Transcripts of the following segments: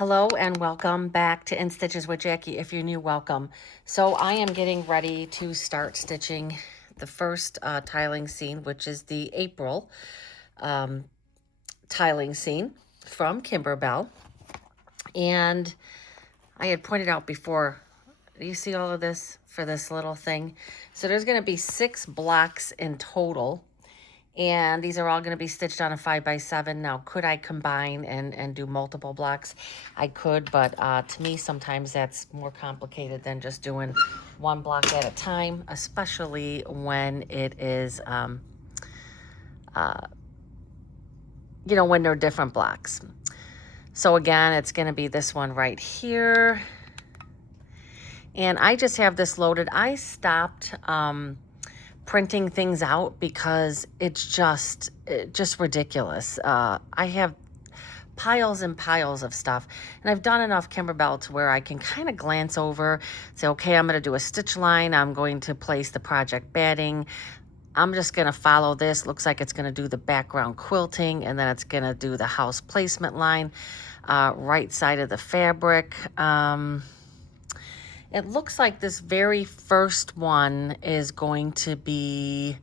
Hello and welcome back to In Stitches with Jackie. If you're new, welcome. So I am getting ready to start stitching the first tiling scene, which is the April tiling scene from Kimberbell. And I had pointed out before, do you see all of this for this little thing? So there's going to be 6 blocks in total. And these are all going to be stitched on a 5x7. Now, could I combine and do multiple blocks? I could, but to me, sometimes that's more complicated than just doing one block at a time, especially when it is, when they're different blocks. So again, it's going to be this one right here. And I just have this loaded. I stopped printing things out because it's just ridiculous. I have piles and piles of stuff, and I've done enough Kimberbell to where I can kind of glance over, say, okay, I'm going to do a stitch line, I'm going to place the project batting, I'm just going to follow this. Looks like it's going to do the background quilting, and then it's going to do the house placement line, right side of the fabric. It looks like this very first one is going to be,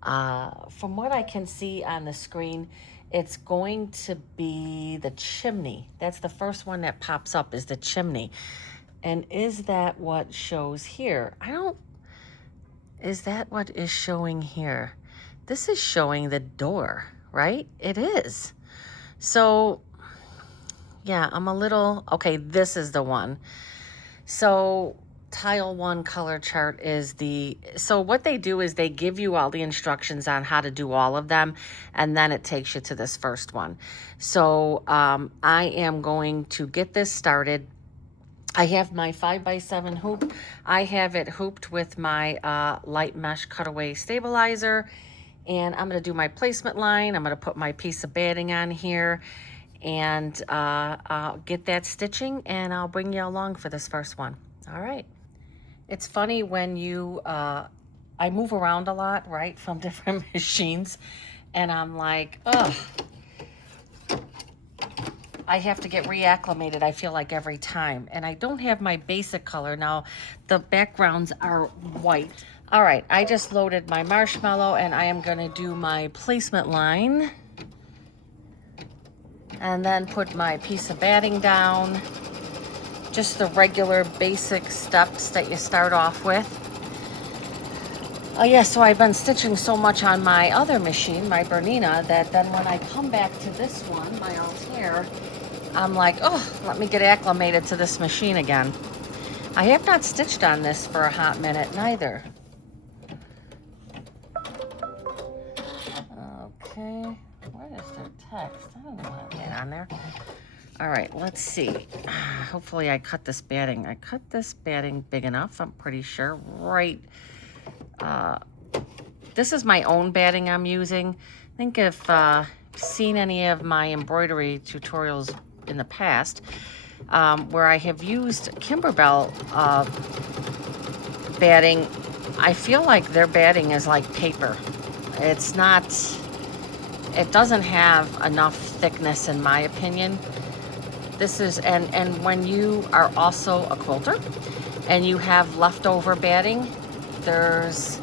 from what I can see on the screen, it's going to be the chimney. That's the first one that pops up, is the chimney. And is that what shows here? Is that what is showing here? This is showing the door, right? It is. So, yeah, I'm a little, okay, this is the one. So tile 1 color chart is so what they do is they give you all the instructions on how to do all of them, and then it takes you to this first one. So I am going to get this started. I have my 5x7 hoop. I have it hooped with my light mesh cutaway stabilizer, and I'm going to do my placement line. I'm going to put my piece of batting on here and I'll get that stitching, and I'll bring you along for this first one. All right. It's funny when I move around a lot, right, from different machines, and I'm like, ugh, I have to get reacclimated, I feel like, every time. And I don't have my basic color. Now, the backgrounds are white. All right, I just loaded my marshmallow, and I am going to do my placement line, and then put my piece of batting down. Just the regular basic steps that you start off with. Oh yeah, so I've been stitching so much on my other machine, my Bernina, that then when I come back to this one, my Altair, I'm like, oh, let me get acclimated to this machine again. I have not stitched on this for a hot minute neither. Okay, where is the text? I don't know what I had on there. All right, let's see. Hopefully I cut this batting. I cut this batting big enough, I'm pretty sure. Right. This is my own batting I'm using. I think if you've seen any of my embroidery tutorials in the past, where I have used Kimberbell batting, I feel like their batting is like paper. It's not, it doesn't have enough thickness in my opinion. This is, and when you are also a quilter and you have leftover batting, there's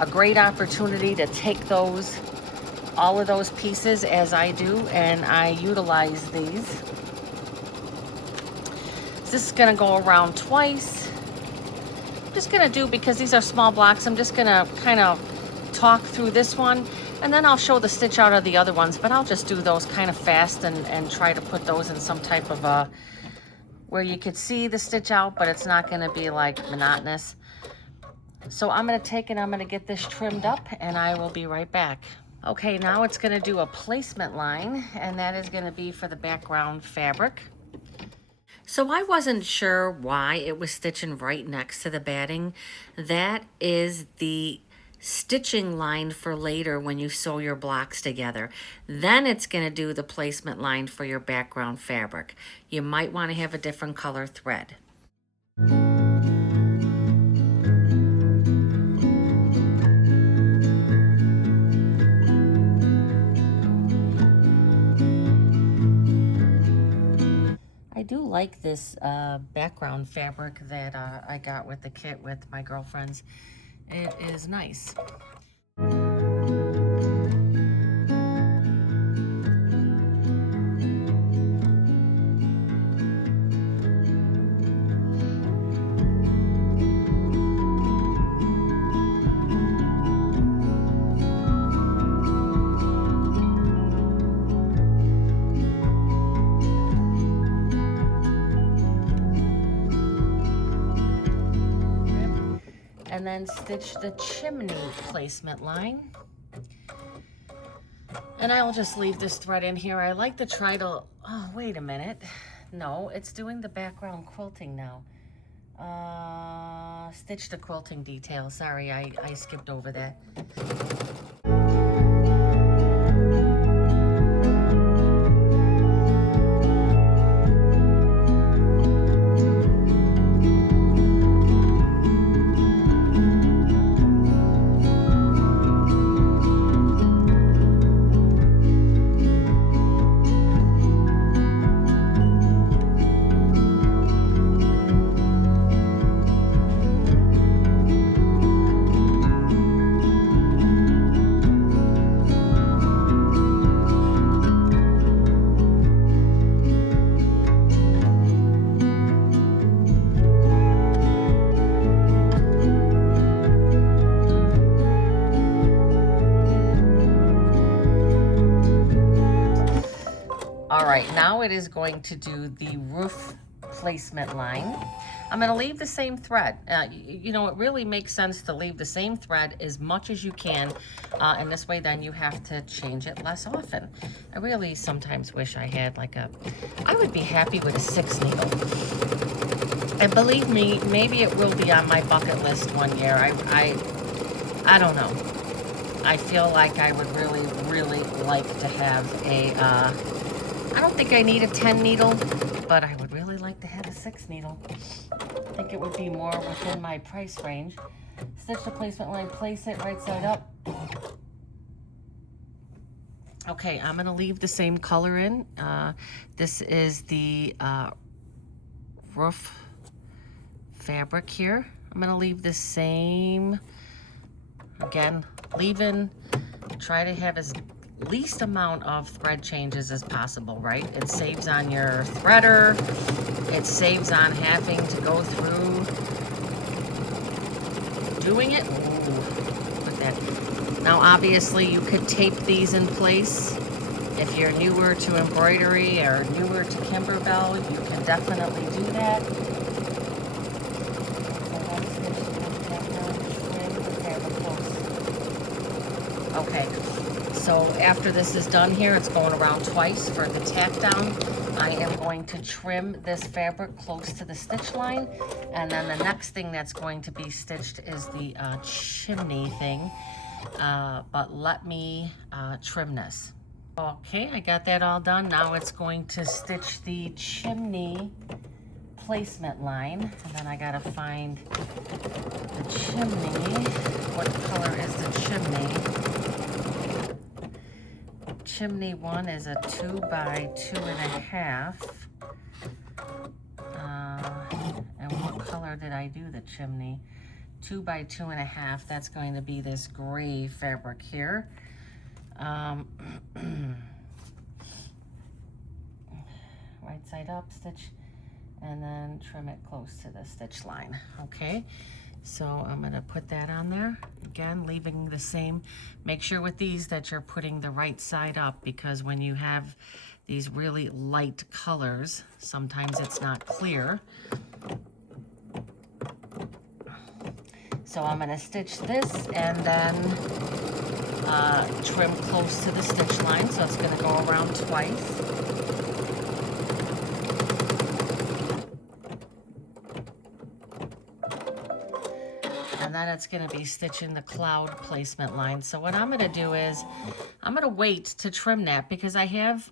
a great opportunity to take all of those pieces, as I do, and I utilize these. This is gonna go around twice. I'm just gonna do, because these are small blocks, I'm just gonna kind of talk through this one, and then I'll show the stitch out of the other ones, but I'll just do those kind of fast and try to put those in some type of where you could see the stitch out, but it's not gonna be like monotonous. So I'm gonna take and I'm gonna get this trimmed up, and I will be right back. Okay, now it's gonna do a placement line, and that is gonna be for the background fabric. So I wasn't sure why it was stitching right next to the batting. That is the stitching line for later when you sew your blocks together. Then it's going to do the placement line for your background fabric. You might want to have a different color thread. do like this background fabric that I got with the kit with my girlfriends. It is nice. And then stitch the chimney placement line. And I'll just leave this thread in here. I like to try to, oh, wait a minute. No, it's doing the background quilting now. Stitch the quilting detail. Sorry, I skipped over that. All right, now it is going to do the roof placement line. I'm going to leave the same thread. You know, it really makes sense to leave the same thread as much as you can, and this way then you have to change it less often. I really sometimes wish I had like I would be happy with a 6 needle. And believe me, maybe it will be on my bucket list one year. I don't know. I feel like I would really, really like to have a, I don't think I need a 10 needle, but I would really like to have a 6 needle. I think it would be more within my price range. Stitch the placement line, place it right side up. Okay, I'm gonna leave the same color in. This is the roof fabric here. I'm gonna leave the same, again, try to have as least amount of thread changes as possible, right? It saves on your threader. It saves on having to go through doing it. Ooh, look at that. Now, obviously, you could tape these in place. If you're newer to embroidery or newer to Kimberbell, you can definitely do that. Okay. So after this is done here, it's going around twice for the tack down. I am going to trim this fabric close to the stitch line. And then the next thing that's going to be stitched is the chimney thing. But let me trim this. Okay, I got that all done. Now it's going to stitch the chimney placement line. And then I gotta find the chimney. What color is the chimney? Chimney one is a 2 by 2.5. And what color did I do the chimney? 2 by 2.5. That's going to be this gray fabric here. Right side up, stitch, and then trim it close to the stitch line. Okay. So I'm going to put that on there. Again, leaving the same. Make sure with these that you're putting the right side up, because when you have these really light colors, sometimes it's not clear. So I'm going to stitch this and then trim close to the stitch line. So it's going to go around twice. And then it's going to be stitching the cloud placement line. So what I'm going to do is I'm going to wait to trim that because I have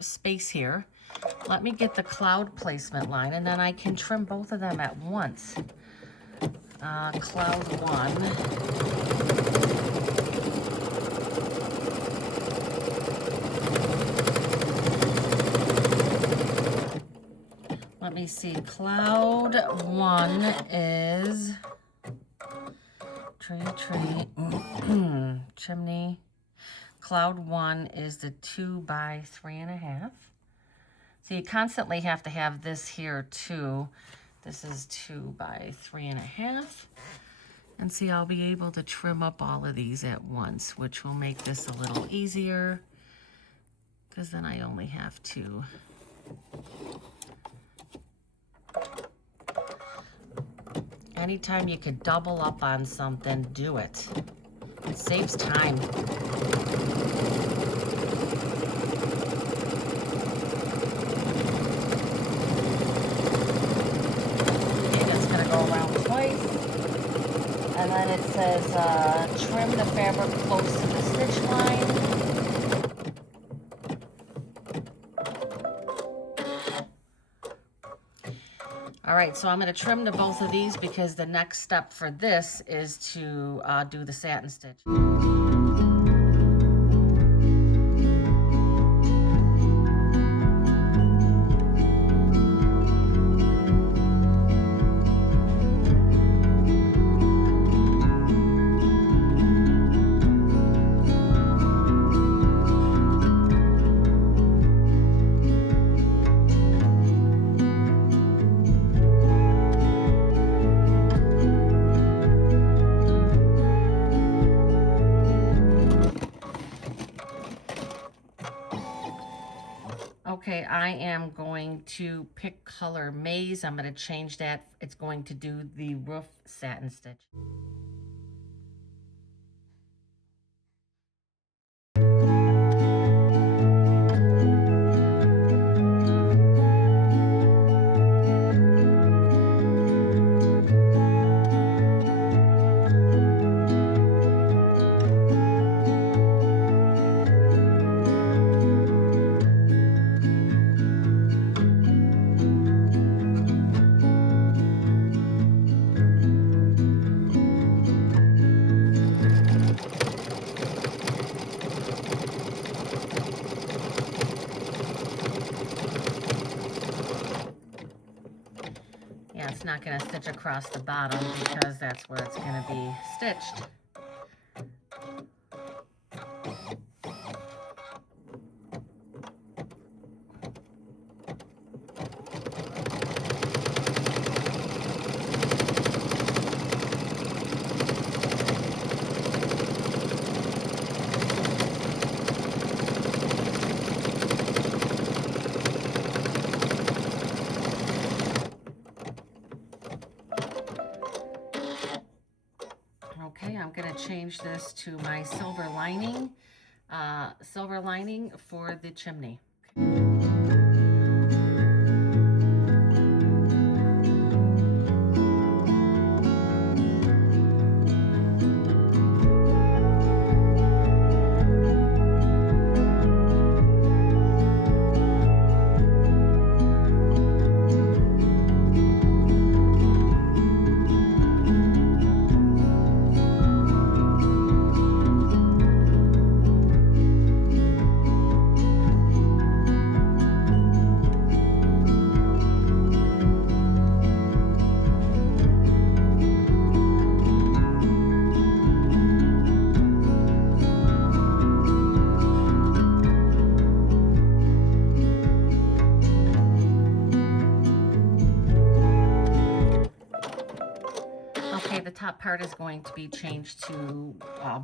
space here. Let me get the cloud placement line and then I can trim both of them at once. Cloud one. let me see, cloud 1 is tree, chimney. Cloud 1 is the 2 by 3.5. So you constantly have to have this here too. This is 2 by 3.5. And see, I'll be able to trim up all of these at once, which will make this a little easier, because then I only have to anytime you could double up on something, do it. It saves time. Okay, that's gonna go around twice. And then it says trim the fabric close to the stitch line. All right, so I'm going to trim to both of these because the next step for this is to do the satin stitch. Okay, I am going to pick color maize. I'm going to change that. It's going to do the roof satin stitch. Yeah, it's not going to stitch across the bottom because that's where it's going to be stitched. Okay, I'm going to change this to my silver lining for the chimney. Okay, the top part is going to be changed to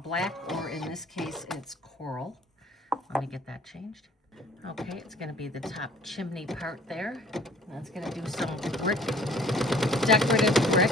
black, or in this case, it's coral. Let me get that changed. Okay, it's going to be the top chimney part there. That's going to do some brick, decorative brick.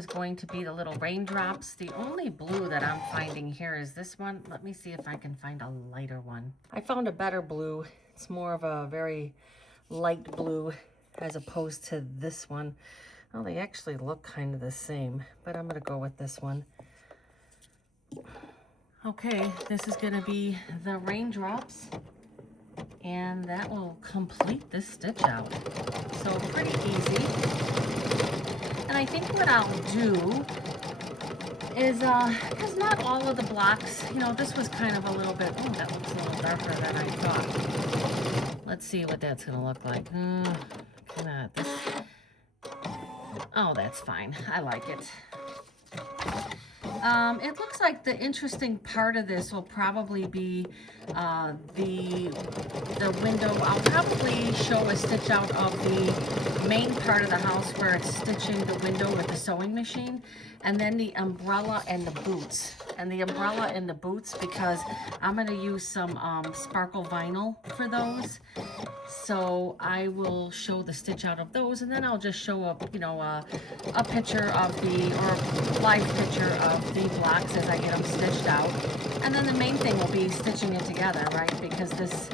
is going to be the little raindrops. The only blue that I'm finding here is this one. Let me see if I can find a lighter one. I found a better blue. It's more of a very light blue as opposed to this one. Well, they actually look kind of the same, but I'm gonna go with this one. Okay, this is gonna be the raindrops, and that will complete this stitch out. So pretty easy. And I think what I'll do is, because not all of the blocks, you know, this was kind of a little bit, oh, that looks a little darker than I thought. Let's see what that's gonna look like. This. Oh, that's fine. I like it. It looks like the interesting part of this will probably be the window. I'll probably show a stitch out of the main part of the house where it's stitching the window with the sewing machine, and then the umbrella and the boots. And the umbrella and the boots, because I'm going to use some sparkle vinyl for those. So I will show the stitch out of those, and then I'll just show a, you know, a picture of the, or a live picture of the blocks as I get them stitched out. And then the main thing will be stitching it together, right? Because this,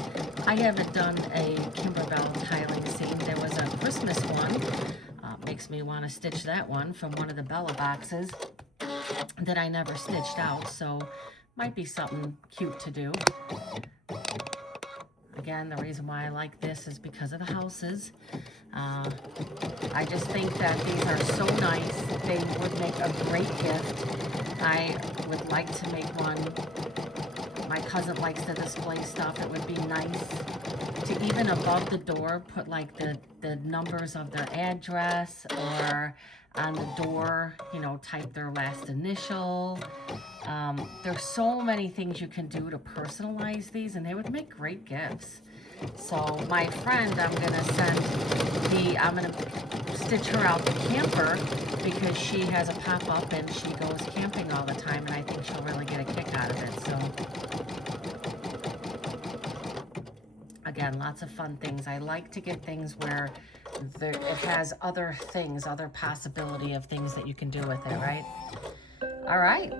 I haven't done a Kimberbell tiling seam. There was a Christmas one. Makes me want to stitch that one from one of the Bella boxes that I never stitched out. So might be something cute to do. Again, the reason why I like this is because of the houses. I just think that these are so nice. They would make a great gift. I would like to make one. My cousin likes to display stuff. It would be nice to even above the door put like the numbers of their address, or on the door, you know, type their last initial. There's so many things you can do to personalize these, and they would make great gifts. So my friend, I'm gonna stitch her out the camper, because she has a pop-up and she goes camping all the time, and I think she'll really get a kick out of it. So again, lots of fun things. I like to get things where it has other things, other possibility of things that you can do with it, right? All right,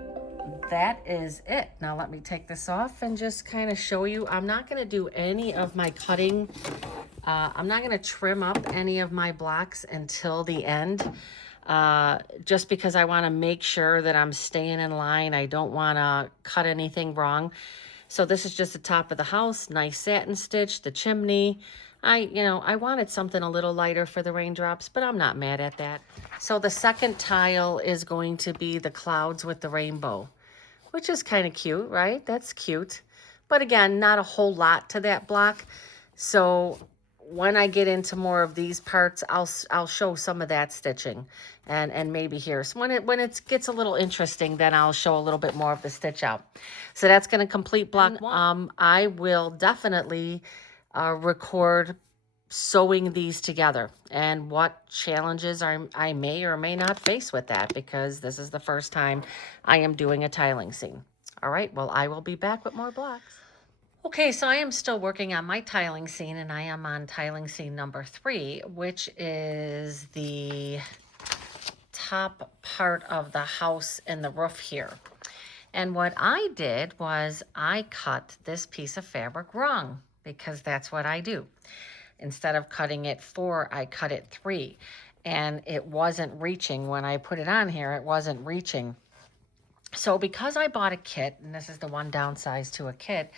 that is it. Now let me take this off and just kind of show you. I'm not going to do any of my cutting. I'm not going to trim up any of my blocks until the end, just because I want to make sure that I'm staying in line. I don't want to cut anything wrong. So this is just the top of the house, nice satin stitch, the chimney. I wanted something a little lighter for the raindrops, but I'm not mad at that. So the second tile is going to be the clouds with the rainbow, which is kind of cute, right? That's cute. But again, not a whole lot to that block. So when I get into more of these parts, I'll show some of that stitching, and maybe here. So when it gets a little interesting, then I'll show a little bit more of the stitch out. So that's going to complete block one. I will definitely record sewing these together and what challenges I may or may not face with that, because this is the first time I am doing a tiling seam. All right, well, I will be back with more blocks. Okay, so I am still working on my tiling scene, and I am on tiling scene number 3, which is the top part of the house and the roof here. And what I did was I cut this piece of fabric wrong, because that's what I do. Instead of cutting it 4, I cut it 3. And it wasn't reaching. When I put it on here, it wasn't reaching. So because I bought a kit, and this is the one downside to a kit,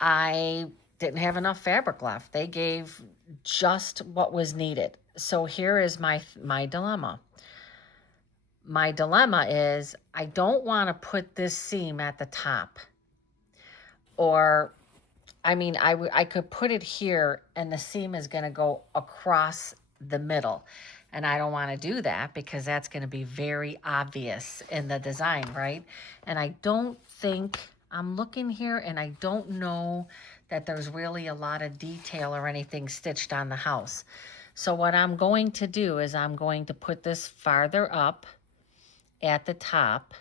I didn't have enough fabric left. They gave just what was needed. So here is my dilemma. My dilemma is I don't want to put this seam at the top. Or, I mean, I could put it here and the seam is going to go across the middle. And I don't want to do that, because that's going to be very obvious in the design, right? And I don't think, I'm looking here and I don't know that there's really a lot of detail or anything stitched on the house. So what I'm going to do is I'm going to put this farther up at the top,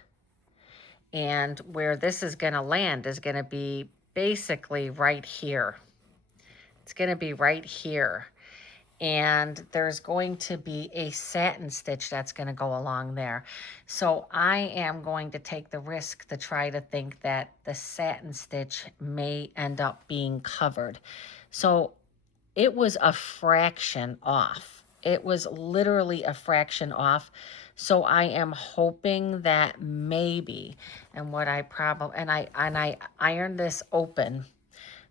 and where this is going to land is going to be basically right here. It's going to be right here. and there's going to be a satin stitch that's going to go along there. So I am going to take the risk to try to think that the satin stitch may end up being covered. So it was a fraction off. It was literally a fraction off. So I am hoping that maybe, and what I probably, and I ironed this open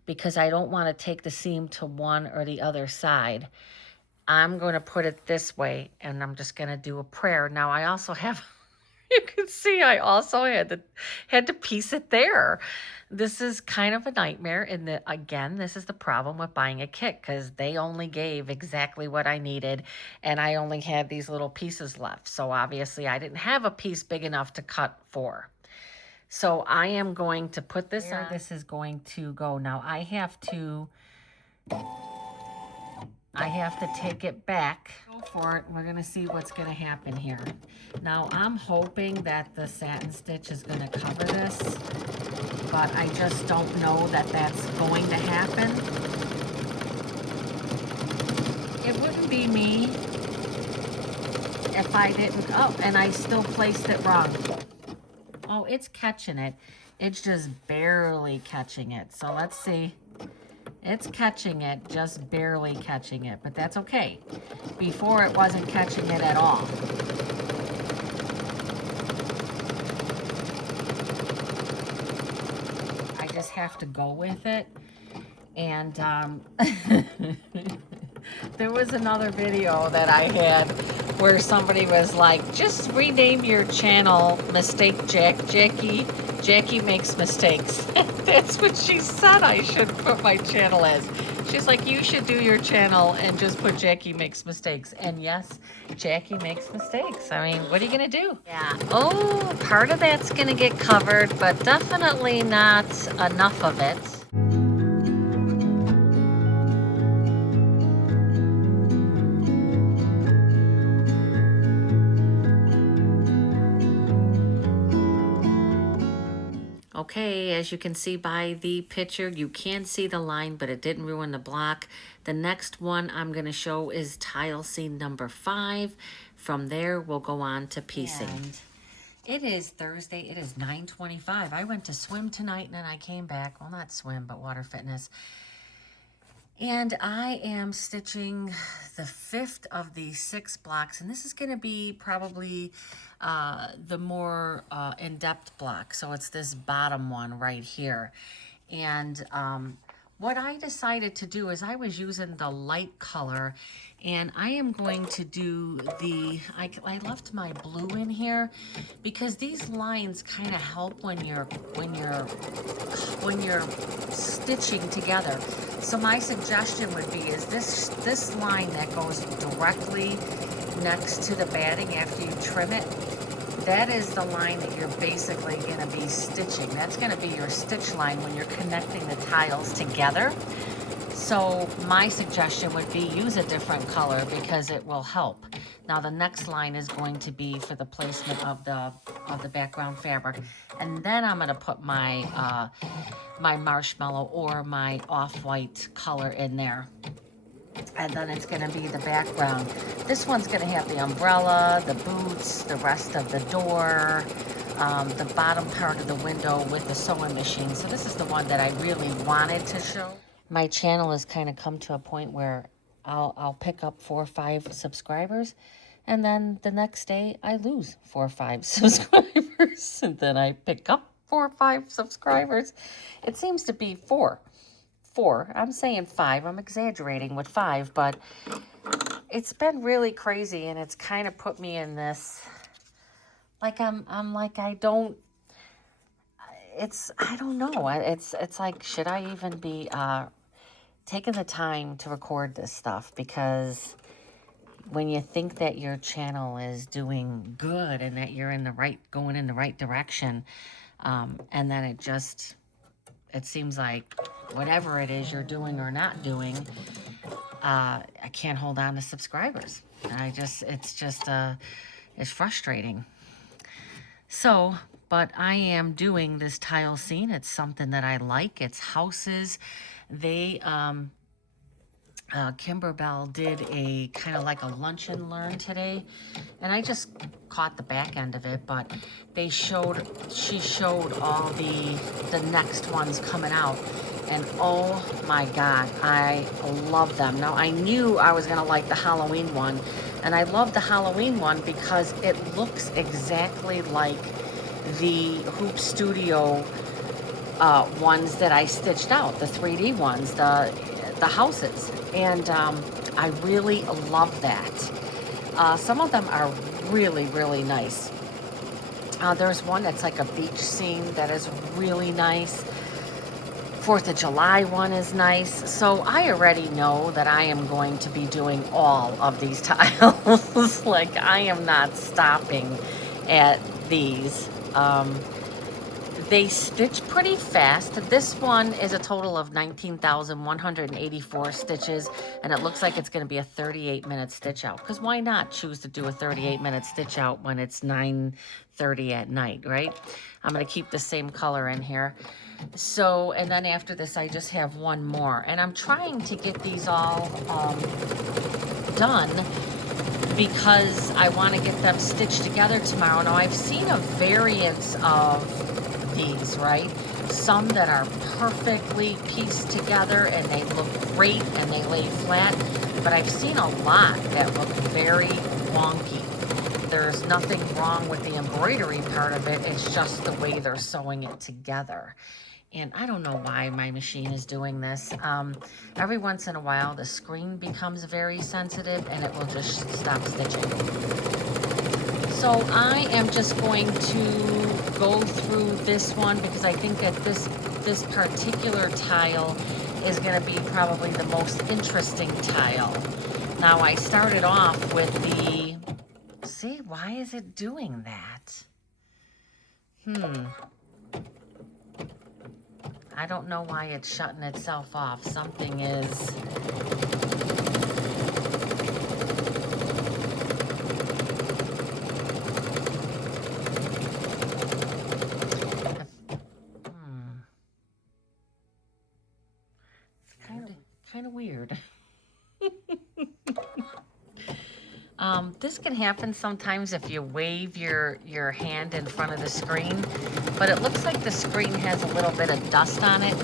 because I don't want to take the seam to one or the other side. I'm going to put it this way, and I'm just going to do a prayer. Now I also have, you can see I also had to piece it there. This is kind of a nightmare. And again, this is the problem with buying a kit, because they only gave exactly what I needed, and I only had these little pieces left. So obviously I didn't have a piece big enough to cut for. So I am going to put this on. This is going to go. Now I have to take it back. Go for it. We're going to see what's going to happen here. Now I'm hoping that the satin stitch is going to cover this, but I just don't know that that's going to happen. It wouldn't be me if I didn't. Oh, and I still placed it wrong. Oh, it's catching it. It's just barely catching it. So let's see. It's catching it, just barely catching it, but that's okay. Before it wasn't catching it at all. I just have to go with it. And there was another video that I had where somebody was like, just rename your channel Mistake Jackie Makes Mistakes. That's what she said I should put my channel as. She's like, you should do your channel and just put Jackie Makes Mistakes. And yes, Jackie makes mistakes. I mean, what are you gonna do? Yeah. Oh, part of that's gonna get covered, but definitely not enough of it. Okay, as you can see by the picture, you can see the line, but it didn't ruin the block. The next one I'm going to show is tile scene number 5. From there, we'll go on to piecing. And it is Thursday. It is 9:25. I went to swim tonight, and then I came back. Well, not swim, but water fitness. And I am stitching the 5th of the 6 blocks, and this is going to be probably the more in-depth block. So it's this bottom one right here. And what I decided to do is I was using the light color, and I am going to do the, I left my blue in here because these lines kind of help when you're stitching together. So my suggestion would be is this line that goes directly next to the batting after you trim it, that is the line that you're basically going to be stitching. That's going to be your stitch line when you're connecting the tiles together. So my suggestion would be use a different color because it will help. Now the next line is going to be for the placement of the background fabric, and then I'm going to put my my marshmallow or my off-white color in there. And then it's going to be the background. This one's going to have the umbrella, the boots, the rest of the door, the bottom part of the window with the sewing machine. So this is the one that I really wanted to show. My channel has kind of come to a point where I'll pick up 4 or 5 subscribers, and then the next day I lose 4 or 5 subscribers, and then I pick up 4 or 5 subscribers. It seems to be 4. I'm saying 5. I'm exaggerating with 5, but it's been really crazy, and it's kind of put me in this, like I'm like I don't know. It's like, should I even be taking the time to record this stuff? Because when you think that your channel is doing good and that you're going in the right direction, and then it seems like whatever it is you're doing or not doing, I can't hold on to subscribers. It's frustrating. So, but I am doing this tile scene. It's something that I like. It's houses. Kimberbell did a kind of like a lunch and learn today, and I just caught the back end of it, but she showed all the next ones coming out, and oh my God, I love them. Now I knew I was gonna like the Halloween one, and I love the Halloween one because it looks exactly like the Hoop Studio ones that I stitched out, the 3D ones, the houses, and I really love that. Some of them are really, really nice. There's one that's like a beach scene that is really nice. 4th of July one is nice. So I already know that I am going to be doing all of these tiles. Like, I am not stopping at these. They stitch pretty fast. This one is a total of 19,184 stitches, and it looks like it's going to be a 38-minute stitch out. Because why not choose to do a 38-minute stitch out when it's 9:30 at night, right? I'm going to keep the same color in here. So, and then after this, I just have one more. And I'm trying to get these all done because I want to get them stitched together tomorrow. Now, I've seen a variance of these, right? Some that are perfectly pieced together and they look great and they lay flat, but I've seen a lot that look very wonky. There's nothing wrong with the embroidery part of it, it's just the way they're sewing it together. And I don't know why my machine is doing this. Every once in a while, the screen becomes very sensitive and it will just stop stitching. So I am just going to go through this one because I think that this particular tile is going to be probably the most interesting tile. Now, I started off with the... See, why is it doing that? I don't know why it's shutting itself off. Something is... It's kind of weird. This can happen sometimes if you wave your hand in front of the screen, but it looks like the screen has a little bit of dust on it.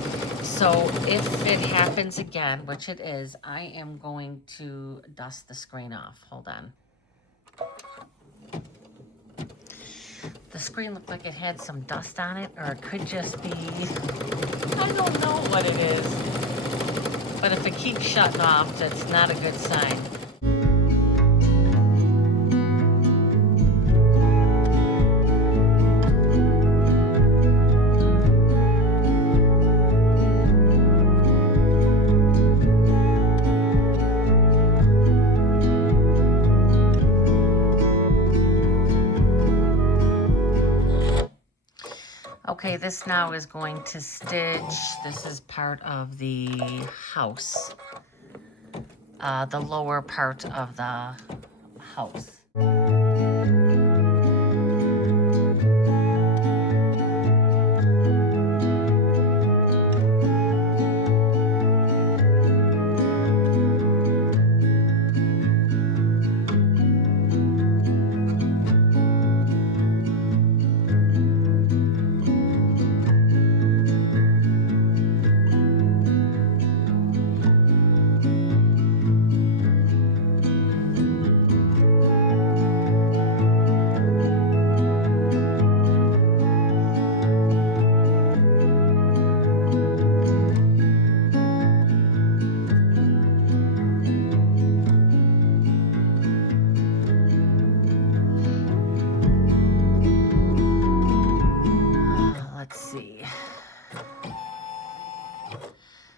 So if it happens again, which it is, I am going to dust the screen off. Hold on. The screen looked like it had some dust on it, or it could just be, I don't know what it is. But if it keeps shutting off, that's not a good sign. Okay, this now is going to stitch. This is part of the house, the lower part of the house.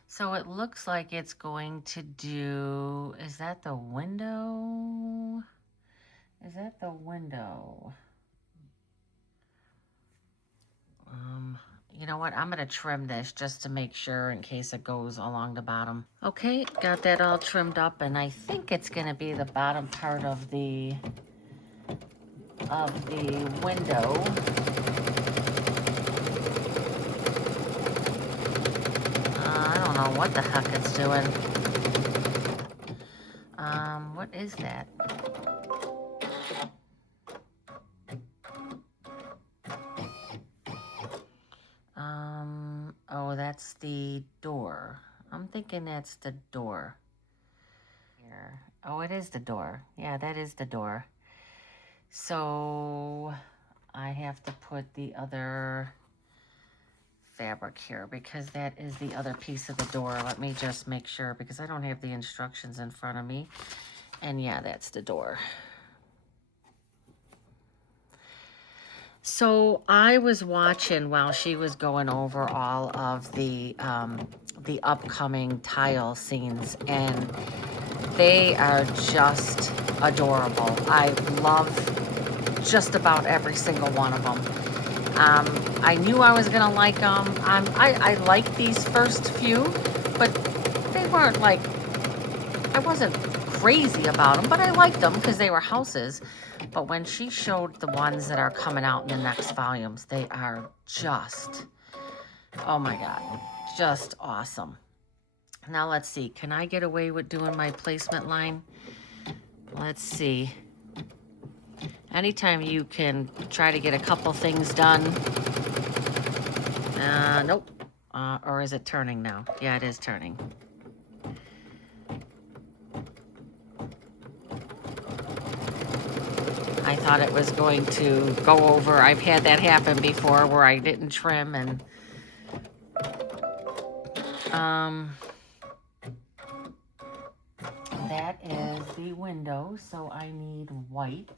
So it looks like it's going to do, is that the window? Is that the window? You know what? I'm going to trim this just to make sure in case it goes along the bottom. Okay, got that all trimmed up, and I think it's going to be the bottom part of the window. I don't know what the heck it's doing. is that? Oh, that's the door. I'm thinking that's the door. Here. Oh, it is the door. Yeah, that is the door. So I have to put the other fabric here because that is the other piece of the door. Let me just make sure because I don't have the instructions in front of me. And yeah, that's the door. So I was watching while she was going over all of the upcoming tile scenes, and they are just adorable. I love just about every single one of them. I knew I was gonna like them. I like these first few, but they weren't like, I wasn't crazy about them, but I liked them because they were houses. But when she showed the ones that are coming out in the next volumes, they are just, oh my God, just awesome. Now let's see, can I get away with doing my placement line? Let's see. Anytime you can try to get a couple things done. Nope. Or is it turning now? Yeah, it is turning. I thought it was going to go over. I've had that happen before where I didn't trim and that is the window, so I need white.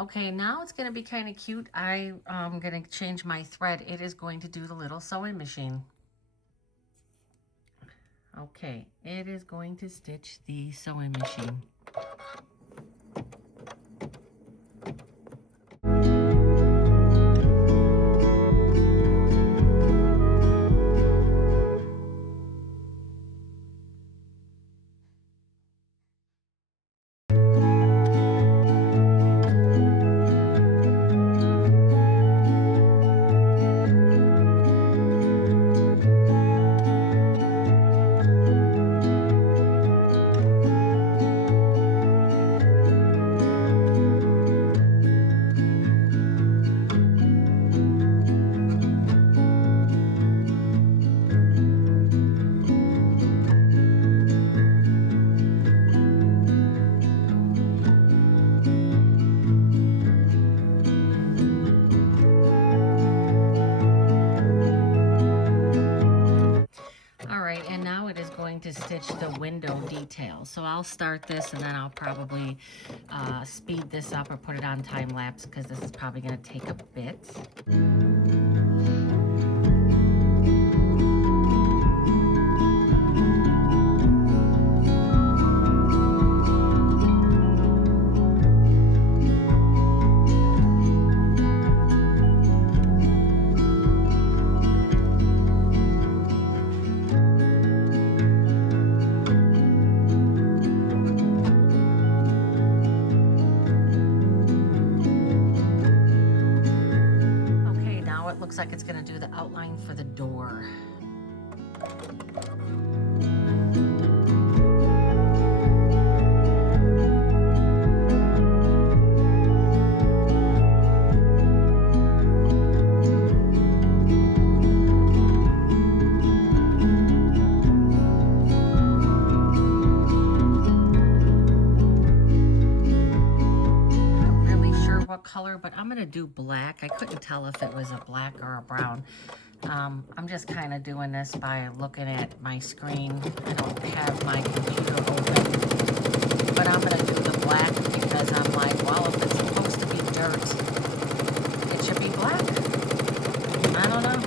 Okay, now it's going to be kind of cute. I'm going to change my thread. It is going to do the little sewing machine. Okay, it is going to stitch the sewing machine. To stitch the window detail. So I'll start this and then I'll probably speed this up or put it on time lapse because this is probably going to take a bit. Looks like it's going to do the outline for the door. do black. I couldn't tell if it was a black or a brown. I'm just kind of doing this by looking at my screen. I don't have my computer open, but I'm going to do the black because I'm like, well, if it's supposed to be dirt, it should be black. I don't know.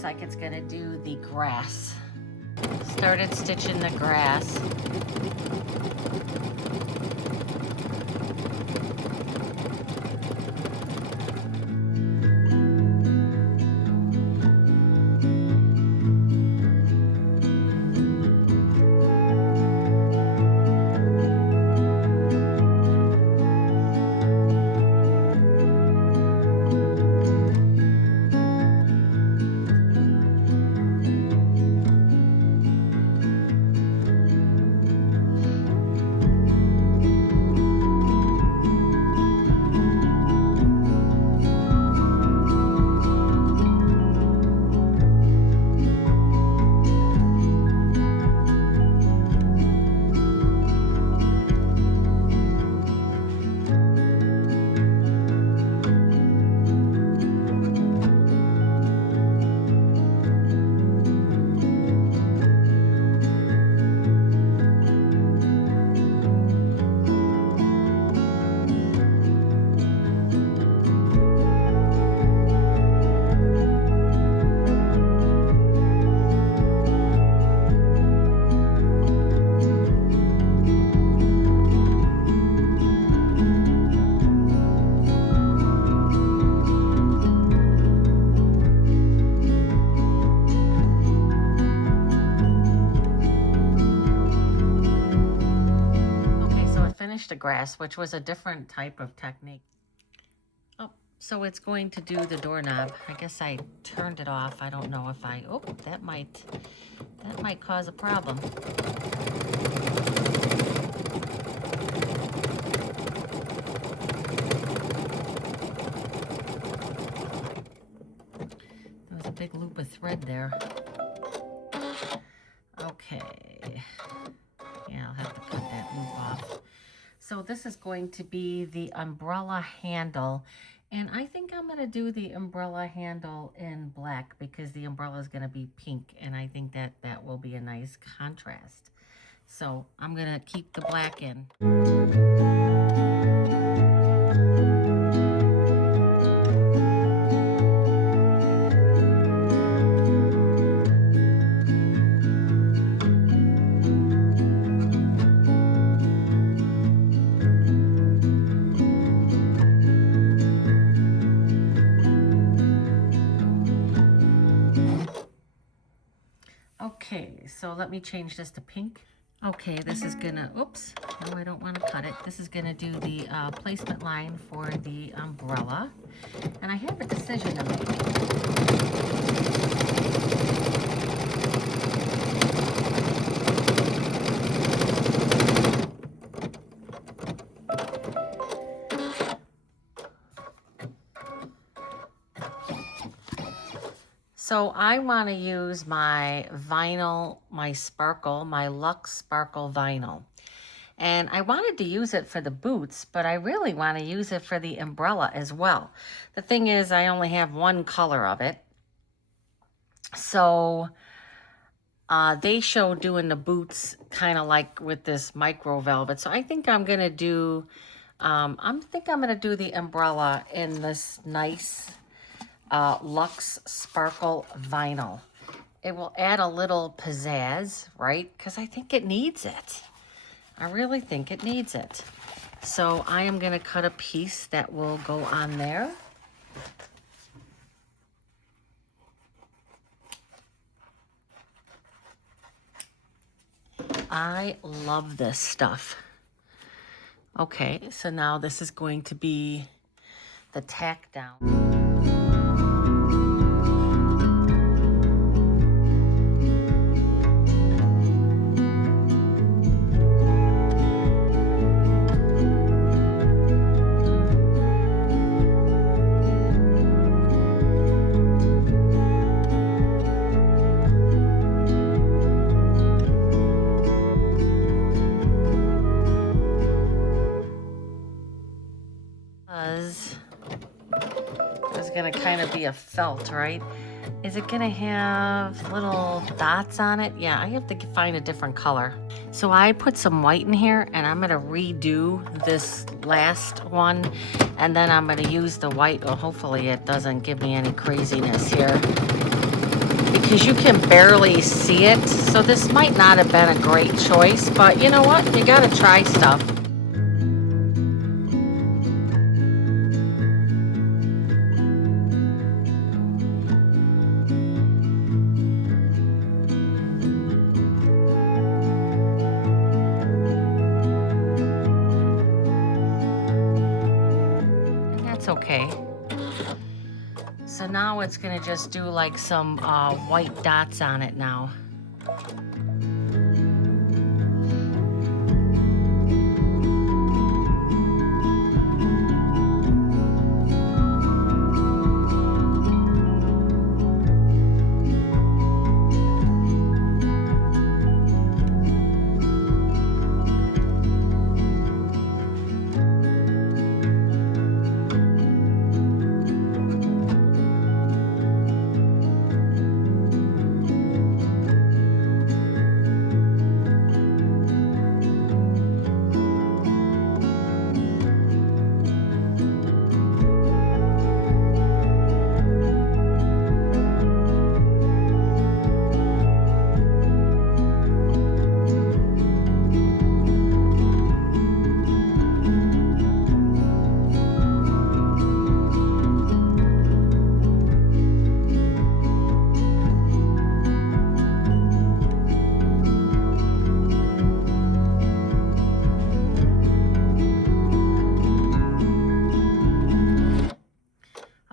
Like it's gonna do the grass. Started stitching the grass. The grass, which was a different type of technique. Oh, so it's going to do the doorknob. I guess I turned it off. I don't know if I, oh, that might cause a problem. There was a big loop of thread there. Okay. Yeah, I'll have to cut that loop off. So this is going to be the umbrella handle, and I think I'm going to do the umbrella handle in black because the umbrella is going to be pink, and I think that will be a nice contrast. So I'm going to keep the black in. Okay, so let me change this to pink. Okay, this is gonna, oops, no, I don't want to cut it. This is gonna do the placement line for the umbrella. And I have a decision to make. So I want to use my vinyl, my sparkle, my Luxe Sparkle vinyl. And I wanted to use it for the boots, but I really want to use it for the umbrella as well. The thing is, I only have one color of it. So they show doing the boots kind of like with this micro velvet. So I think I'm going to do, I think I'm going to do the umbrella in this nice Luxe Sparkle vinyl. It will add a little pizzazz, right? Because I think it needs it. I really think it needs it. So I am going to cut a piece that will go on there. I love this stuff. Okay, so now this is going to be the tack down. It's gonna kind of be a felt, right? Is it gonna have little dots on it? Yeah, I have to find a different color. So I put some white in here and I'm gonna redo this last one, and then I'm gonna use the white. Well, hopefully it doesn't give me any craziness here, because you can barely see it. So this might not have been a great choice, but you know what? You gotta try stuff. Okay, so now it's gonna just do like some white dots on it now.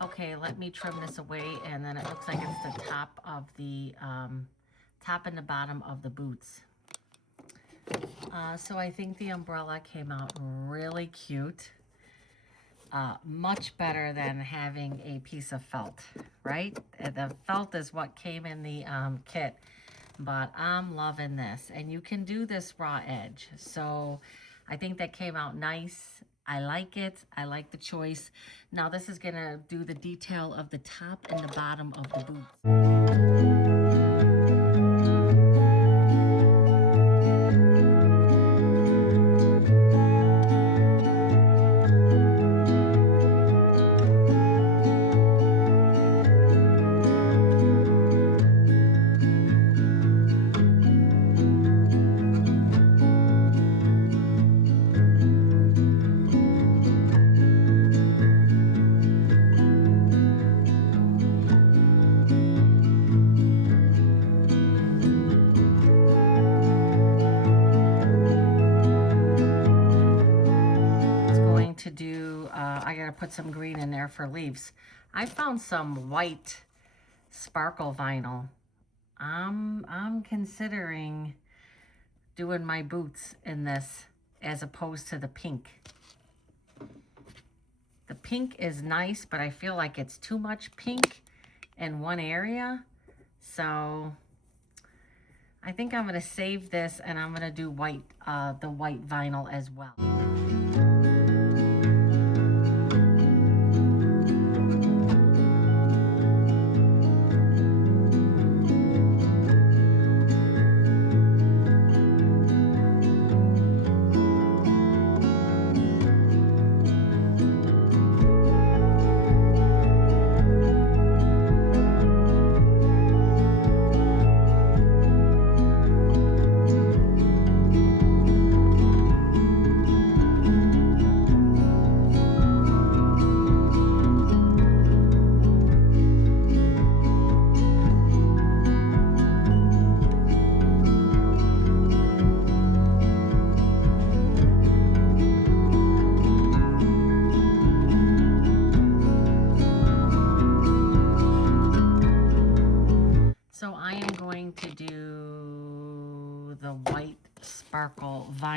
Okay, let me trim this away, and then it looks like it's the top of the top and the bottom of the boots. So I think the umbrella came out really cute. Much better than having a piece of felt, right? The felt is what came in the kit, but I'm loving this. And you can do this raw edge. So I think that came out nice. I like it. I like the choice. Now this is gonna do the detail of the top and the bottom of the boots. I gotta put some green in there for leaves. I found some white sparkle vinyl. I'm considering doing my boots in this as opposed to the pink. The pink is nice, but I feel like it's too much pink in one area. So I think I'm gonna save this, and I'm gonna do white, the white vinyl as well.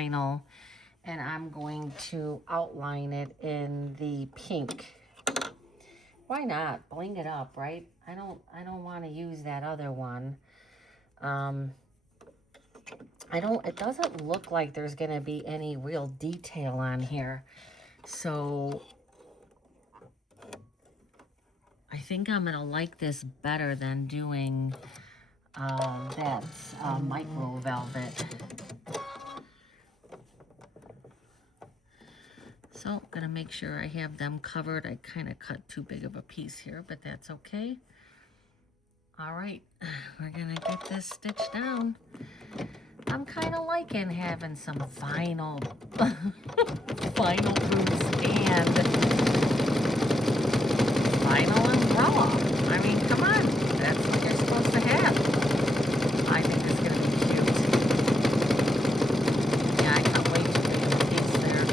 vinyl, and I'm going to outline it in the pink. Why not? Bling it up, right? I don't want to use that other one. It doesn't look like there's going to be any real detail on here. So I think I'm going to like this better than doing that micro velvet. So I'm going to make sure I have them covered. I kind of cut too big of a piece here, but that's okay. All right, we're going to get this stitched down. I'm kind of liking having some vinyl, vinyl boots and vinyl umbrella. I mean, come on, that's what you're supposed to have. I think it's going to be cute. Yeah, I cut way too big of a piece there.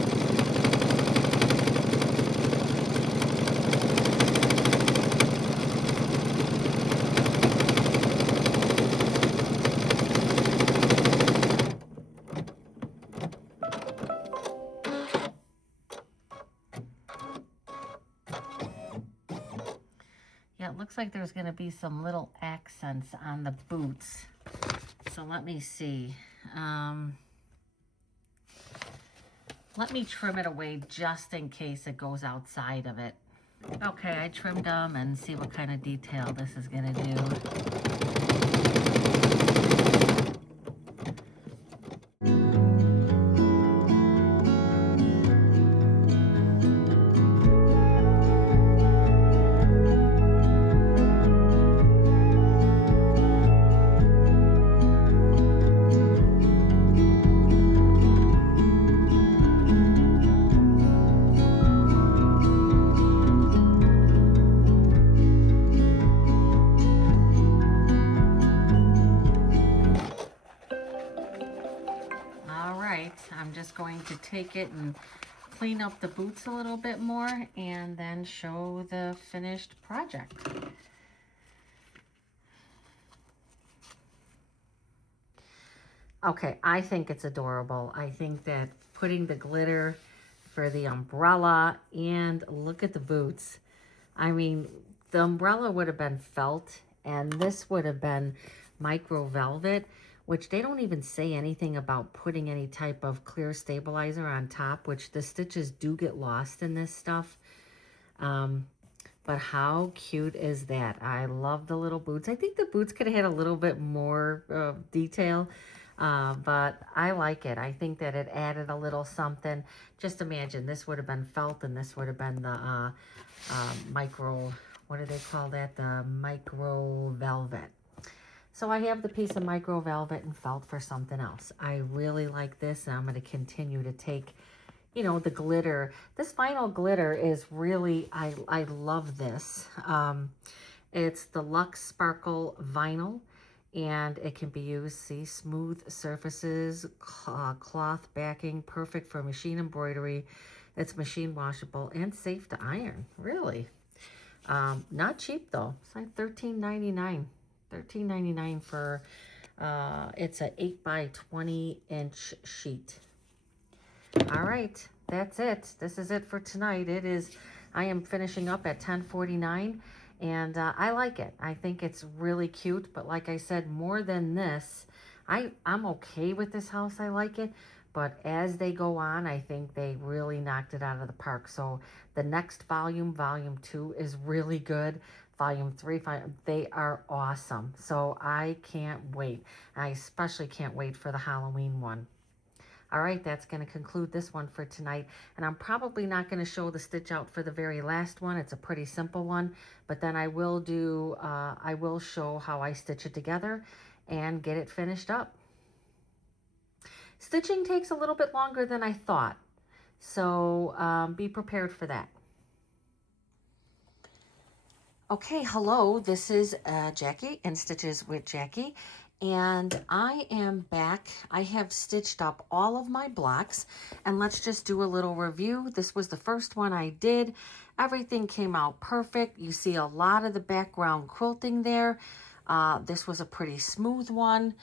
Yeah, it looks like there's going to be some little accents on the boots. So let me see. Let me trim it away just in case it goes outside of it. Okay, I trimmed them and see what kind of detail this is going to do. I'm just going to take it and clean up the boots a little bit more and then show the finished project. Okay, I think it's adorable. I think that putting the glitter for the umbrella, and look at the boots. I mean, the umbrella would have been felt and this would have been micro velvet, which they don't even say anything about putting any type of clear stabilizer on top, which the stitches do get lost in this stuff. But how cute is that? I love the little boots. I think the boots could have had a little bit more detail, but I like it. I think that it added a little something. Just imagine, this would have been felt and this would have been the micro, what do they call that? The micro velvet. So I have the piece of micro velvet and felt for something else. I really like this, and I'm going to continue to take, you know, the glitter. This vinyl glitter is really, I love this. It's the Luxe Sparkle Vinyl, and it can be used, see, smooth surfaces, cloth backing, perfect for machine embroidery. It's machine washable and safe to iron, really. Not cheap though, it's like $13.99. $13.99 for, it's a 8 by 20 inch sheet. All right, that's it. This is it for tonight. I am finishing up at 10:49, and I like it. I think it's really cute, but like I said, more than this, I'm okay with this house. I like it, but as they go on, I think they really knocked it out of the park. So the next volume, volume 2, is really good. Volume 3, they are awesome. So I can't wait. I especially can't wait for the Halloween one. All right, that's going to conclude this one for tonight. And I'm probably not going to show the stitch out for the very last one. It's a pretty simple one. But then I will show how I stitch it together and get it finished up. Stitching takes a little bit longer than I thought. So be prepared for that. Okay, hello, this is Jackie and Stitches with Jackie, and I am back. I have stitched up all of my blocks, and let's just do a little review. This was the first one I did. Everything came out perfect. You see a lot of the background quilting there. This was a pretty smooth one.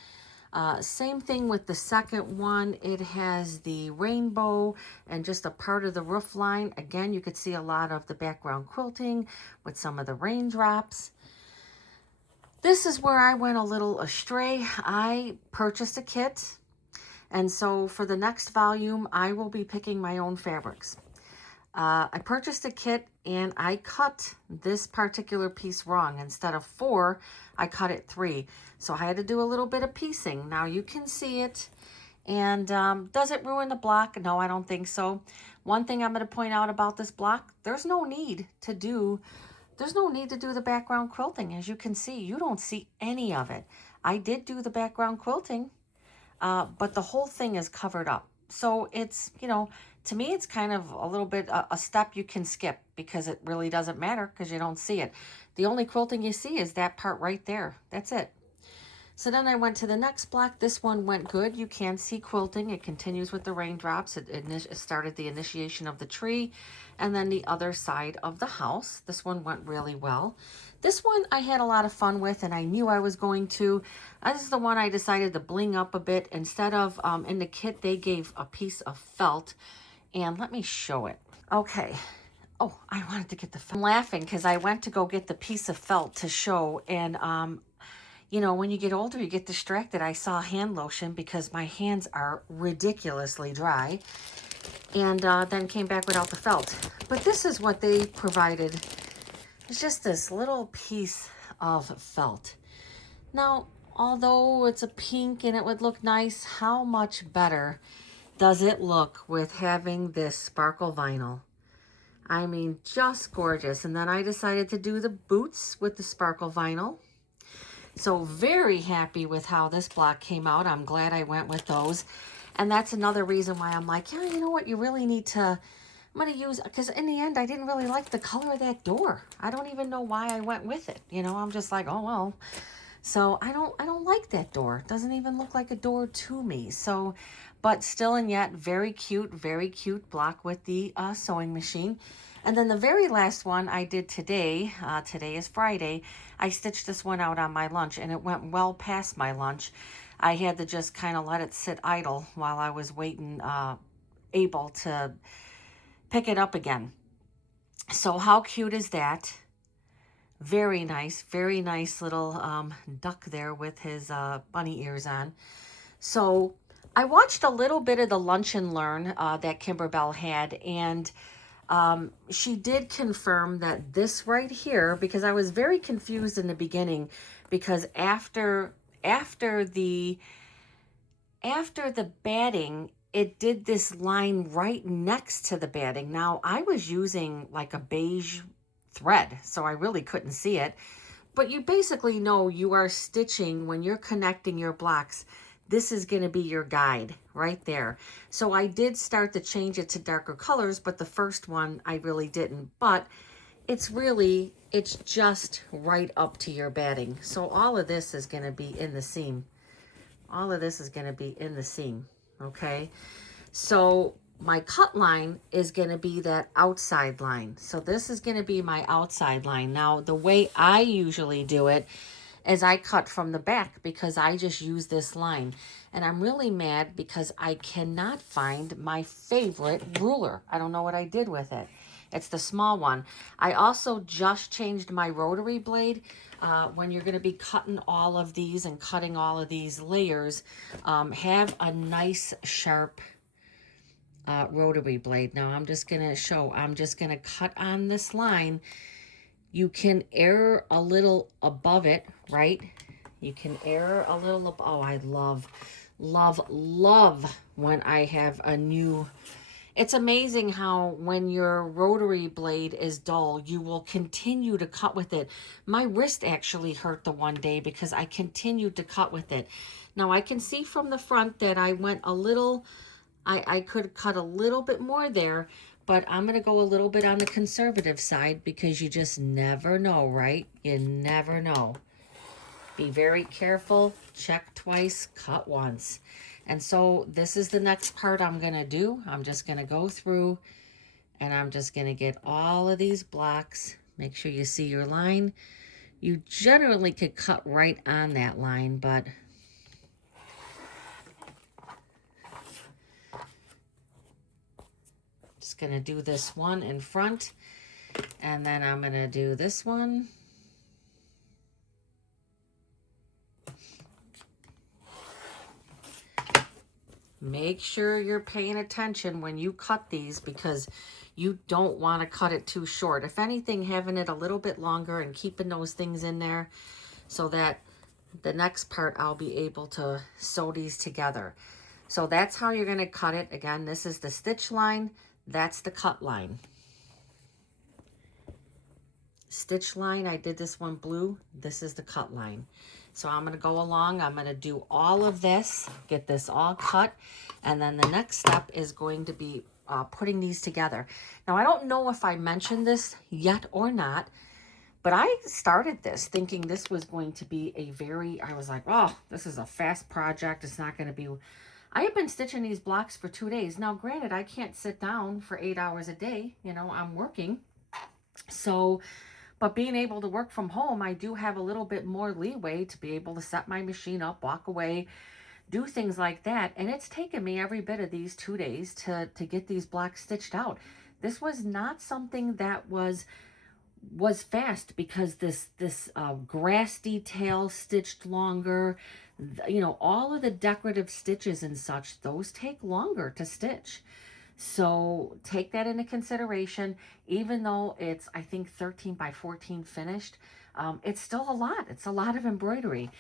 Same thing with the second one. It has the rainbow and just a part of the roof line. Again, you could see a lot of the background quilting with some of the raindrops. This is where I went a little astray. I purchased a kit, and so for the next volume, I will be picking my own fabrics. I purchased a kit and I cut this particular piece wrong. Instead of 4, I cut it 3. So I had to do a little bit of piecing. Now you can see it. And does it ruin the block? No, I don't think so. One thing I'm going to point out about this block, there's no need to do the background quilting. As you can see, you don't see any of it. I did do the background quilting, but the whole thing is covered up. So it's, to me, it's kind of a little bit a step you can skip because it really doesn't matter because you don't see it. The only quilting you see is that part right there. That's it. So then I went to the next block. This one went good. You can see quilting. It continues with the raindrops. It started the initiation of the tree and then the other side of the house. This one went really well. This one I had a lot of fun with and I knew I was going to. This is the one I decided to bling up a bit. Instead of in the kit, they gave a piece of felt. And let me show it. Okay. Oh, I wanted to get the felt. I'm laughing because I went to go get the piece of felt to show. And when you get older, you get distracted. I saw hand lotion because my hands are ridiculously dry. And then came back without the felt. But this is what they provided. It's just this little piece of felt. Now, although it's a pink and it would look nice, how much better does it look with having this sparkle vinyl? I mean, just gorgeous. And then I decided to do the boots with the sparkle vinyl. So very happy with how this block came out. I'm glad I went with those. And that's another reason why I'm like, yeah, you know what? You really need to, I'm going to use, because in the end, I didn't really like the color of that door. I don't even know why I went with it. I'm just like, oh, well. So I don't like that door. It doesn't even look like a door to me. So, but still and yet, very cute block with the sewing machine. And then the very last one I did today, today is Friday, I stitched this one out on my lunch and it went well past my lunch. I had to just kind of let it sit idle while I was waiting, able to pick it up again. So how cute is that? Very nice little duck there with his bunny ears on. So I watched a little bit of the Lunch and Learn that Kimberbell had, and she did confirm that this right here, because I was very confused in the beginning, because after the batting, it did this line right next to the batting. Now I was using like a beige thread, so I really couldn't see it, but you basically know you are stitching when you're connecting your blocks. This is going to be your guide right there. So I did start to change it to darker colors, but the first one I really didn't. But it's just right up to your batting. So all of this is going to be in the seam. All of this is going to be in the seam, okay? So my cut line is going to be that outside line. So this is going to be my outside line. Now, the way I usually do it is I cut from the back because I just use this line. And I'm really mad because I cannot find my favorite ruler. I don't know what I did with it. It's the small one. I also just changed my rotary blade. When you're going to be cutting all of these and cutting all of these layers, have a nice sharp rotary blade. Now I'm just going to cut on this line. You can err a little above it, right? You can err a little, oh, I love when I have a new, it's amazing how when your rotary blade is dull, you will continue to cut with it. My wrist actually hurt the one day because I continued to cut with it. Now I can see from the front that I went a little, I could cut a little bit more there, but I'm going to go a little bit on the conservative side because you just never know, right? You never know. Be very careful, check twice, cut once. And so this is the next part I'm going to do. I'm just going to go through and I'm just going to get all of these blocks. Make sure you see your line. You generally could cut right on that line, but Just gonna do this one in front, and then I'm gonna do this one. Make sure you're paying attention when you cut these, because you don't want to cut it too short. If anything, having it a little bit longer and keeping those things in there so that the next part I'll be able to sew these together. So that's how you're going to cut it. Again, this is the stitch line, that's the cut line. Stitch line, I did this one blue, this is the cut line. So I'm going to go along, I'm going to do all of this, get this all cut, and then the next step is going to be putting these together. Now, I don't know if I mentioned this yet or not, but I started this thinking this was going to be I was like, oh, this is a fast project, it's not going to be... I have been stitching these blocks for 2 days. Now, granted, I can't sit down for 8 hours a day, you know, I'm working. So... but being able to work from home, I do have a little bit more leeway to be able to set my machine up, walk away, do things like that. And it's taken me every bit of these 2 days to get these blocks stitched out. This was not something that was fast, because this grass detail stitched longer. You know, all of the decorative stitches and such, those take longer to stitch. So take that into consideration. Even though it's, I think, 13 by 14 finished, it's still a lot. It's a lot of embroidery.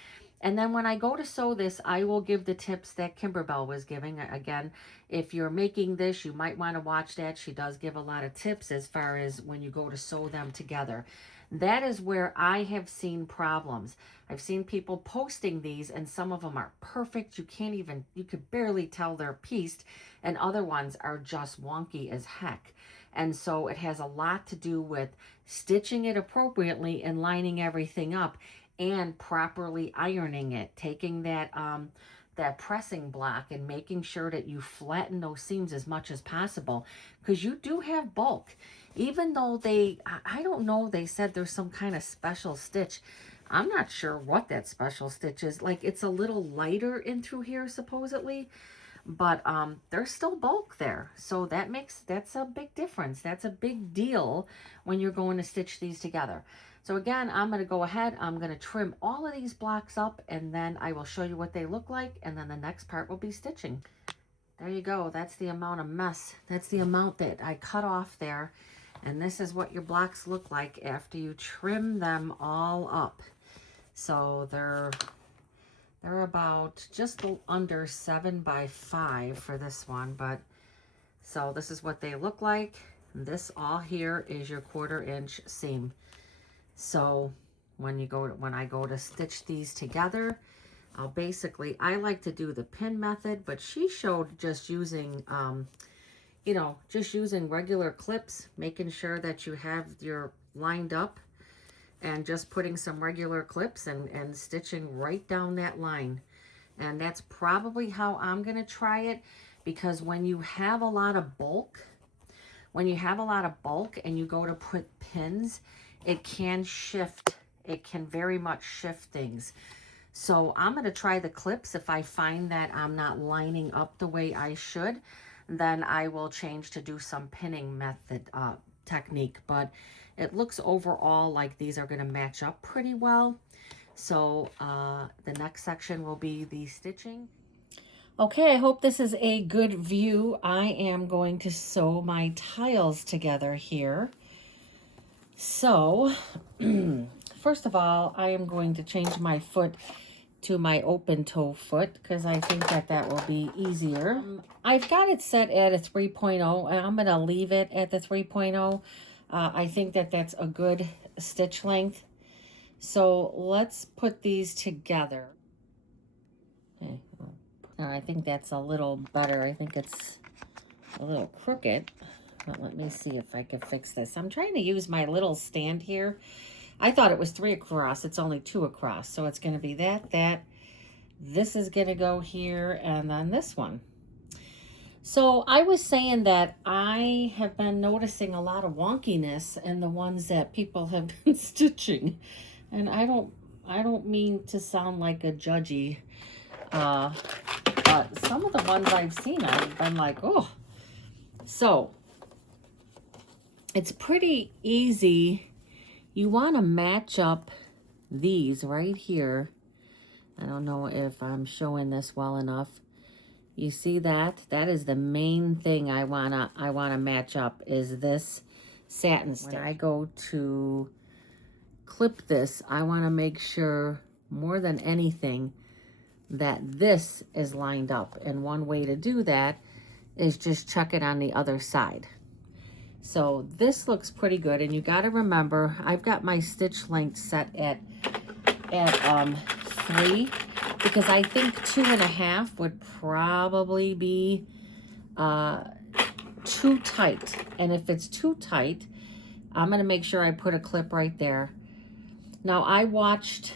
And then when I go to sew this, I will give the tips that Kimberbell was giving. Again, if you're making this, you might want to watch that. She does give a lot of tips as far as when you go to sew them together. That is where I have seen problems. I've seen people posting these, and some of them are perfect. You could barely tell they're pieced, and other ones are just wonky as heck. And so it has a lot to do with stitching it appropriately and lining everything up, and properly ironing it, taking that pressing block and making sure that you flatten those seams as much as possible, because you do have bulk. Even though I don't know, they said there's some kind of special stitch. I'm not sure what that special stitch is. Like, it's a little lighter in through here supposedly, but there's still bulk there. So that's a big difference. That's a big deal when you're going to stitch these together. So again, I'm going to go ahead, I'm going to trim all of these blocks up, and then I will show you what they look like, and then the next part will be stitching. There you go. That's the amount of mess. That's the amount that I cut off there. And this is what your blocks look like after you trim them all up. So they're about just under 7 by 5 for this one, but so this is what they look like. This all here is your 1/4 inch seam. So when I go to stitch these together, I like to do the pin method, but she showed just using just using regular clips, making sure that you have your lined up, and just putting some regular clips and stitching right down that line. And that's probably how I'm going to try it, because when you have a lot of bulk, and you go to put pins, it can shift. It can very much shift things. So I'm going to try the clips. If I find that I'm not lining up the way I should, then I will change to do some pinning method technique. But it looks overall like these are going to match up pretty well. So the next section will be the stitching. Okay, I hope this is a good view. I am going to sew my tiles together here. So first of all, I am going to change my foot to my open toe foot, because I think that will be easier. I've got it set at a 3.0, and I'm going to leave it at the 3.0. I think that's a good stitch length. So let's put these together. Okay. I think that's a little better. I think it's a little crooked, but let me see if I can fix this. I'm trying to use my little stand here. I thought it was 3 across. It's only 2 across. So it's going to be that. This is going to go here, and then this one. So I was saying that I have been noticing a lot of wonkiness in the ones that people have been stitching. And I don't mean to sound like a judgy, but some of the ones I've seen, I've been like, oh. So it's pretty easy. You want to match up these right here. I don't know if I'm showing this well enough. You see that? That is the main thing I wanna match up, is this satin stitch. When I go to clip this, I wanna make sure more than anything that this is lined up. And one way to do that is just check it on the other side. So this looks pretty good, and you gotta remember, I've got my stitch length set at 3, because I think 2.5 would probably be too tight. And if it's too tight, I'm gonna make sure I put a clip right there. Now I watched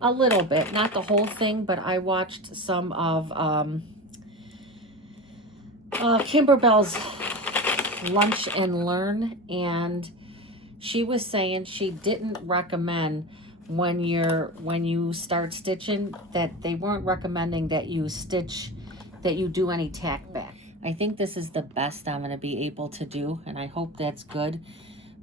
a little bit, not the whole thing, but I watched some of Kimberbell's Lunch and Learn, and she was saying she didn't recommend when you start stitching, that they weren't recommending that you do any tack back. I think this is the best I'm going to be able to do, and I hope that's good.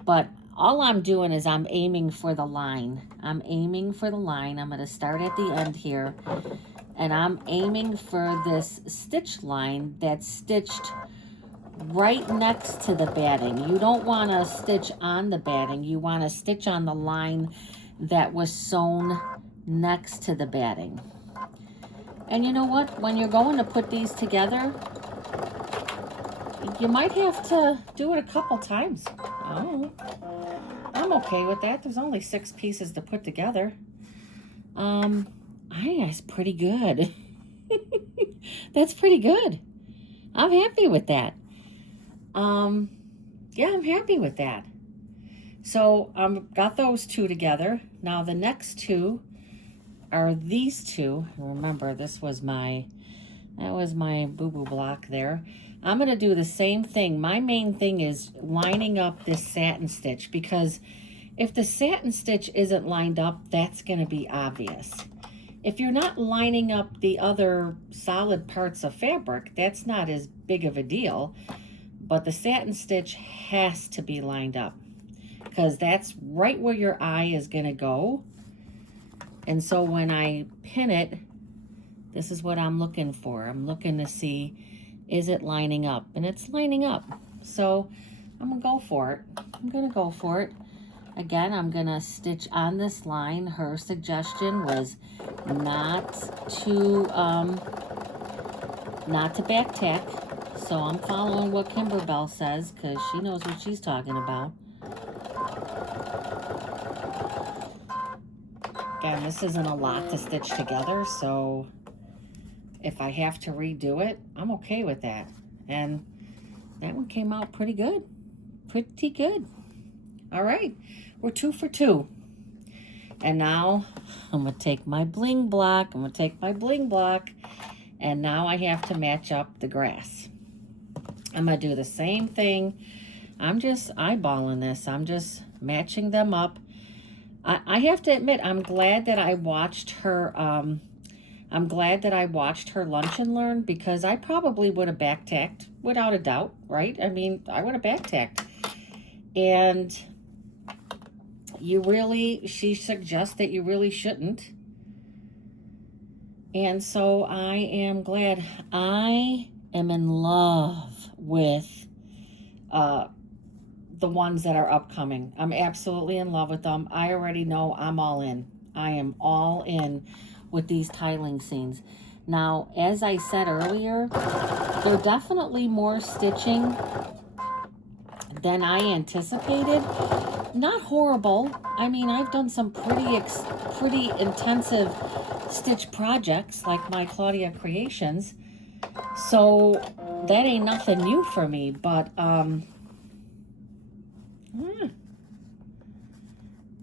But all I'm doing is I'm aiming for the line. I'm aiming for the line. I'm going to start at the end here, and I'm aiming for this stitch line that's stitched right next to the batting. You don't want to stitch on the batting. You want to stitch on the line that was sewn next to the batting. And you know what? When you're going to put these together, you might have to do it a couple times. Oh, I'm okay with that. There's only 6 pieces to put together. I think that's pretty good. That's pretty good. I'm happy with that. Yeah, I'm happy with that. So got those 2 together. Now the next 2 are these 2. Remember, that was my boo-boo block there. I'm going to do the same thing. My main thing is lining up this satin stitch, because if the satin stitch isn't lined up, that's going to be obvious. If you're not lining up the other solid parts of fabric, that's not as big of a deal. But the satin stitch has to be lined up, because that's right where your eye is going to go. And so when I pin it, this is what I'm looking for. I'm looking to see, is it lining up? And it's lining up. So I'm going to go for it. I'm going to go for it. Again, I'm going to stitch on this line. Her suggestion was not to back tack. So I'm following what Kimberbell says, because she knows what she's talking about. Again, this isn't a lot to stitch together, so if I have to redo it, I'm okay with that. And that one came out pretty good. Pretty good. All right, we're 2 for 2. And now I'm going to take my bling block. And now I have to match up the grass. I'm going to do the same thing. I'm just eyeballing this. I'm just matching them up. I have to admit, I'm glad that I watched her. I'm glad that I watched her Lunch and Learn, because I probably would have back tacked without a doubt, right? I mean, I would have back tacked. And she suggests that you really shouldn't. And so I am glad. I am in love with the ones that are upcoming. I'm absolutely in love with them. I already know I'm all in. I am all in with these tiling scenes. Now, as I said earlier, they're definitely more stitching than I anticipated. Not horrible. I mean, I've done some pretty intensive stitch projects like my Claudia Creations, so that ain't nothing new for me. But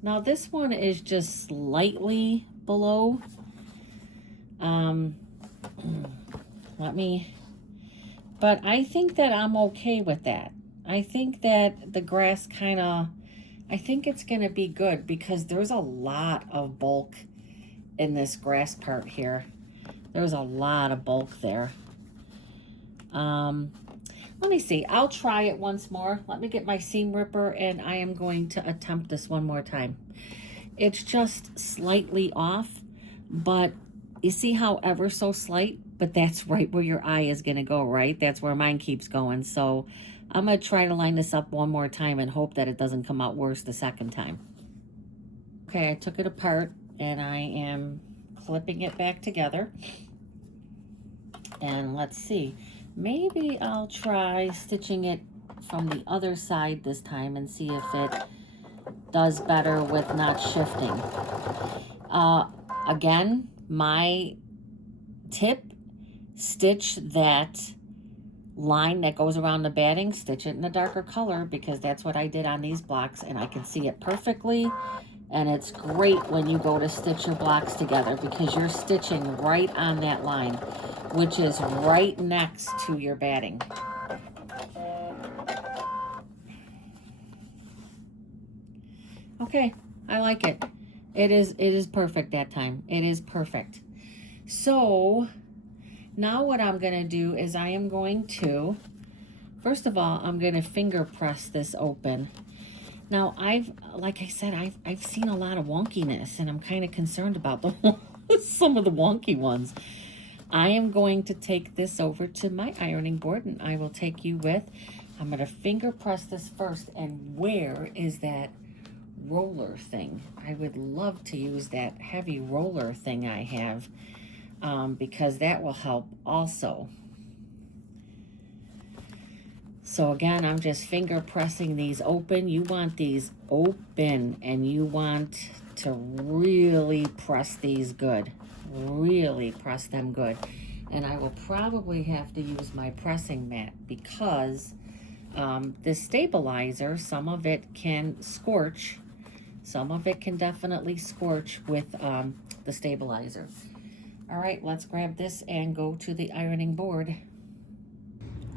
now this one is just slightly below. But I think that I'm okay with that. I think that the grass I think it's going to be good, because there's a lot of bulk in this grass part here. There's a lot of bulk there. Let me see. I'll try it once more. Let me get my seam ripper and I am going to attempt this one more time. It's just slightly off, but you see how ever so slight? But that's right where your eye is going to go, right? That's where mine keeps going. So I'm going to try to line this up one more time and hope that it doesn't come out worse the second time. Okay, I took it apart and I am clipping it back together. And let's see. Maybe I'll try stitching it from the other side this time and see if it does better with not shifting. Again, my tip, stitch that line that goes around the batting, stitch it in a darker color, because that's what I did on these blocks and I can see it perfectly. And it's great when you go to stitch your blocks together because you're stitching right on that line, which is right next to your batting. Okay, I like it. It is perfect that time. It is perfect. So now what I'm going to do is I am going to, first of all, I'm going to finger press this open. Now, like I said, I've seen a lot of wonkiness, and I'm kind of concerned about some of the wonky ones. I am going to take this over to my ironing board, and I will take you with. I'm going to finger press this first, and where is that roller thing? I would love to use that heavy roller thing I have, because that will help also. So again, I'm just finger pressing these open. You want these open and you want to really press these good. Really press them good. And I will probably have to use my pressing mat because the stabilizer, some of it can scorch. Some of it can definitely scorch with the stabilizer. All right, let's grab this and go to the ironing board.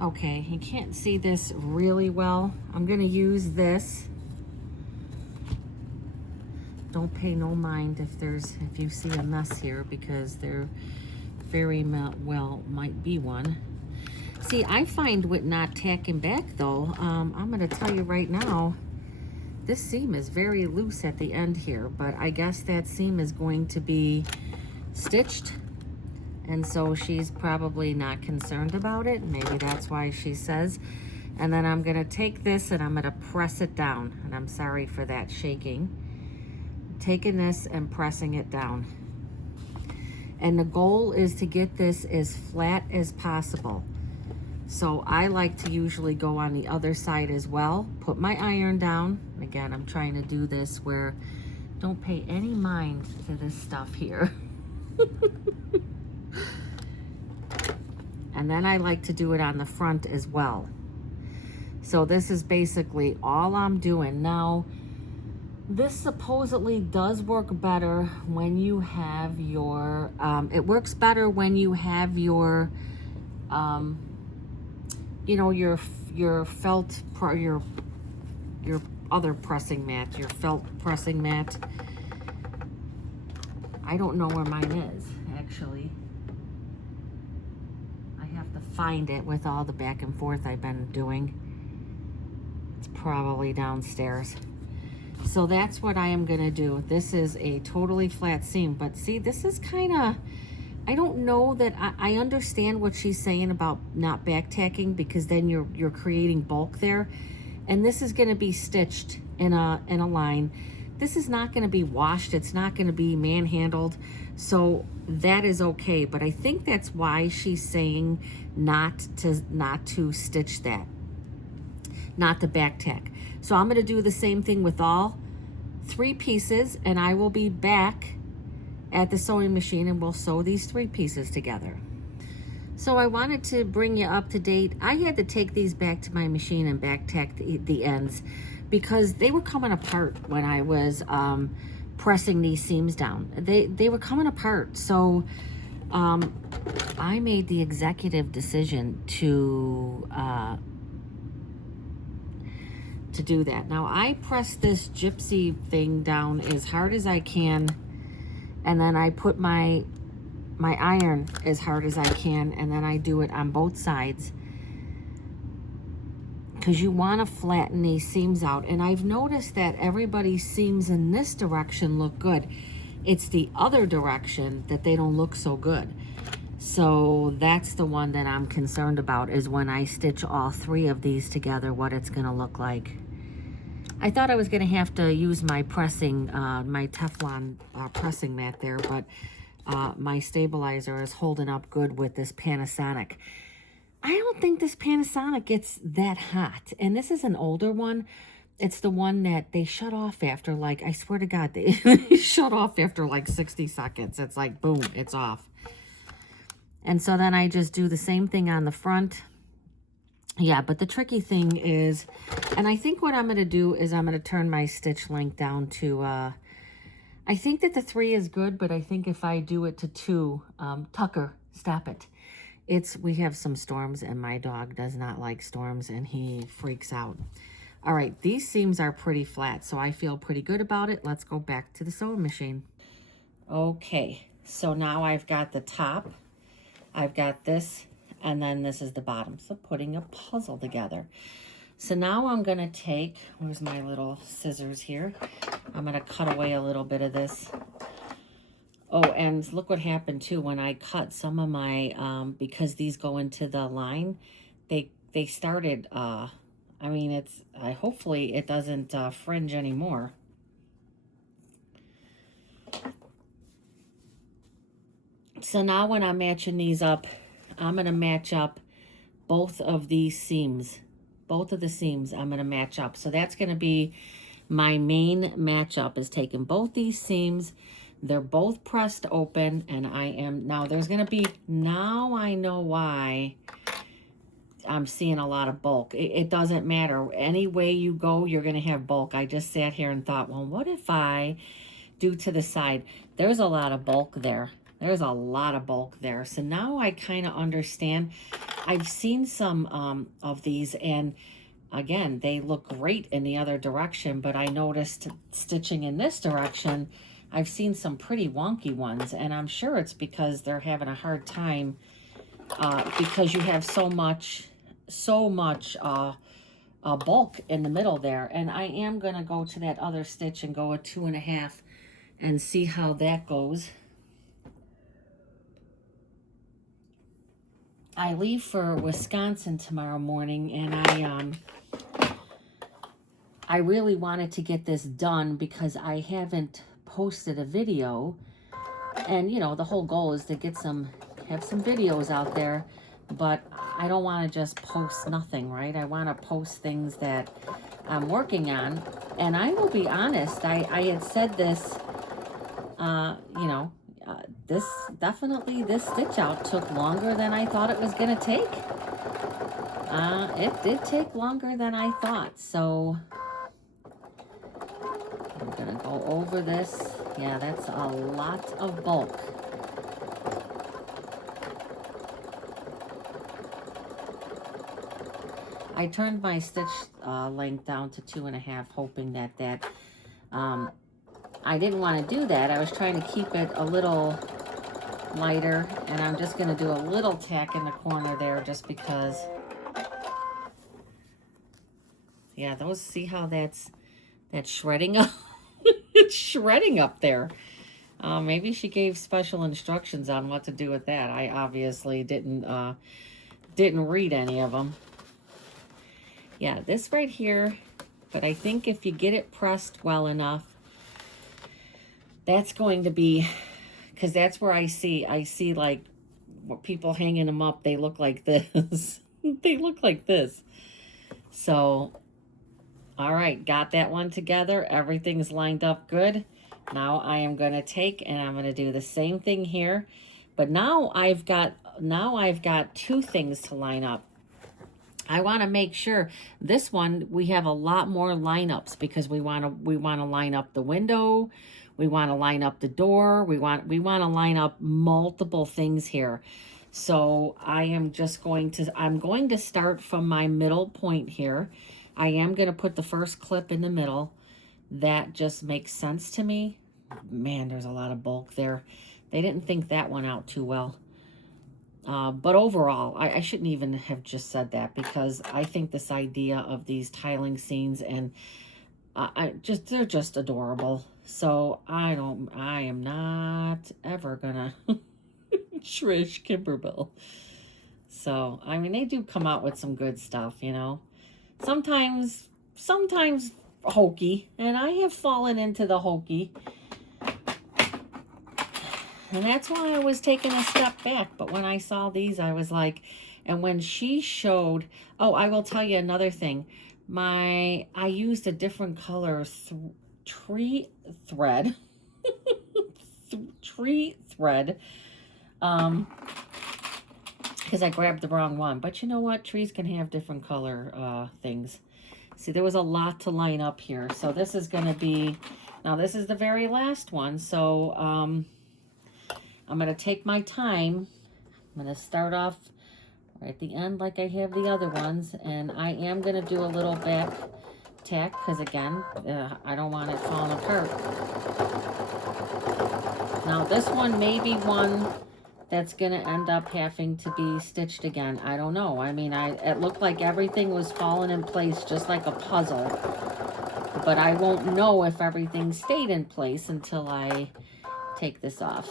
Okay, you can't see this really well. I'm gonna use this. Don't pay no mind if you see a mess here, because there very well might be one. See, I find with not tacking back though, I'm gonna tell you right now, this seam is very loose at the end here, but I guess that seam is going to be stitched. And so she's probably not concerned about it. Maybe that's why she says. And then I'm gonna take this and I'm gonna press it down. And I'm sorry for that shaking. Taking this and pressing it down. And the goal is to get this as flat as possible. So I like to usually go on the other side as well. Put my iron down. Again, I'm trying to do this where don't pay any mind to this stuff here. And then I like to do it on the front as well. So this is basically all I'm doing. Now, this supposedly does work better when you have your, it works better when you have your, you know, your felt, your other pressing mat, your felt pressing mat. I don't know where mine is, actually. Find it with all the back and forth I've been doing. It's probably downstairs. So that's what I am gonna do. This is a totally flat seam, but see, this is kind of, I don't know that I understand what she's saying about not back tacking, because then you're creating bulk there, and this is gonna be stitched in a line. This is not gonna be washed. It's not gonna be manhandled. So that is okay, but I think that's why she's saying not to stitch that, not to back tack. So I'm gonna do the same thing with all 3 pieces, and I will be back at the sewing machine and we'll sew these 3 pieces together. So I wanted to bring you up to date. I had to take these back to my machine and back tack the ends because they were coming apart when I was pressing these seams down. They were coming apart. So I made the executive decision to do that. Now I press this gypsy thing down as hard as I can, and then I put my iron as hard as I can, and then I do it on both sides. because you want to flatten these seams out. And I've noticed that everybody's seams in this direction look good. It's the other direction that they don't look so good. So that's the one that I'm concerned about, is when I stitch all 3 of these together, what it's going to look like. I thought I was going to have to use my pressing, my Teflon pressing mat there, but my stabilizer is holding up good with this Panasonic. I don't think this Panasonic gets that hot. And this is an older one. It's the one that they shut off after, like, I swear to God, they shut off after like 60 seconds. It's like, boom, it's off. And so then I just do the same thing on the front. Yeah, but the tricky thing is, and I think what I'm going to do is I'm going to turn my stitch length down to, I think that the 3 is good, but I think if I do it to 2, Tucker, stop it. We have some storms, and my dog does not like storms, and he freaks out. All right, these seams are pretty flat, so I feel pretty good about it. Let's go back to the sewing machine. Okay, so now I've got the top. I've got this, and then this is the bottom. So putting a puzzle together. So now I'm going to take, where's my little scissors here? I'm going to cut away a little bit of this. Oh, and look what happened too when I cut some of my, because these go into the line, they started, I mean, hopefully it doesn't fringe anymore. So now when I'm matching these up, I'm going to match up both of these seams. Both of the seams I'm going to match up. So that's going to be my main matchup, is taking both these seams. They're both pressed open, and now there's going to be, now I know why I'm seeing a lot of bulk. It doesn't matter. Any way you go, you're going to have bulk. I just sat here and thought, well, what if I do to the side? There's a lot of bulk there. There's a lot of bulk there. So now I kind of understand. I've seen some of these, and again, they look great in the other direction, but I noticed stitching in this direction, I've seen some pretty wonky ones, and I'm sure it's because they're having a hard time because you have so much bulk in the middle there. And I am going to go to that other stitch and go a 2.5 and see how that goes. I leave for Wisconsin tomorrow morning, and I really wanted to get this done because I haven't posted a video, and you know, the whole goal is to have some videos out there, but I don't want to just post nothing, right? I want to post things that I'm working on. And I will be honest, I had said this, you know, this stitch out took longer than I thought it was going to take. It did take longer than I thought. So I'm going to go over this. Yeah, that's a lot of bulk. I turned my stitch length down to 2.5, hoping that I didn't want to do that. I was trying to keep it a little lighter, and I'm just going to do a little tack in the corner there just because. Yeah, see how that's shredding up? It's shredding up there. Maybe she gave special instructions on what to do with that. I obviously didn't read any of them. Yeah, this right here, but I think if you get it pressed well enough, that's going to be, because that's where I see like what people hanging them up, they look like this. They look like this. So, all right, got that one together. Everything's lined up good. Now I am going to take and I'm going to do the same thing here. But now I've got 2 things to line up. I want to make sure this one, we have a lot more lineups because we want to line up the window. We want to line up the door. We want to line up multiple things here. So I'm going to start from my middle point here. I am going to put the first clip in the middle. That just makes sense to me. Man, there's a lot of bulk there. They didn't think that one out too well. But overall, I shouldn't even have just said that, because I think this idea of these tiling scenes, and they're just adorable. So I am not ever gonna Trish Kimberbell. So, I mean, they do come out with some good stuff, you know. Sometimes hokey, and I have fallen into the hokey. And that's why I was taking a step back. But when I saw these, I was like, and when she showed, oh, I will tell you another thing. I used a different color tree thread. Tree thread. Because I grabbed the wrong one. But you know what? Trees can have different color things. See, there was a lot to line up here. So this is going to be, now this is the very last one. So I'm going to take my time. I'm going to start off right at the end like I have the other ones. And I am going to do a little back tack because, again, I don't want it falling apart. Now this one may be one that's going to end up having to be stitched again. I don't know. I mean, it looked like everything was falling in place just like a puzzle. But I won't know if everything stayed in place until I take this off.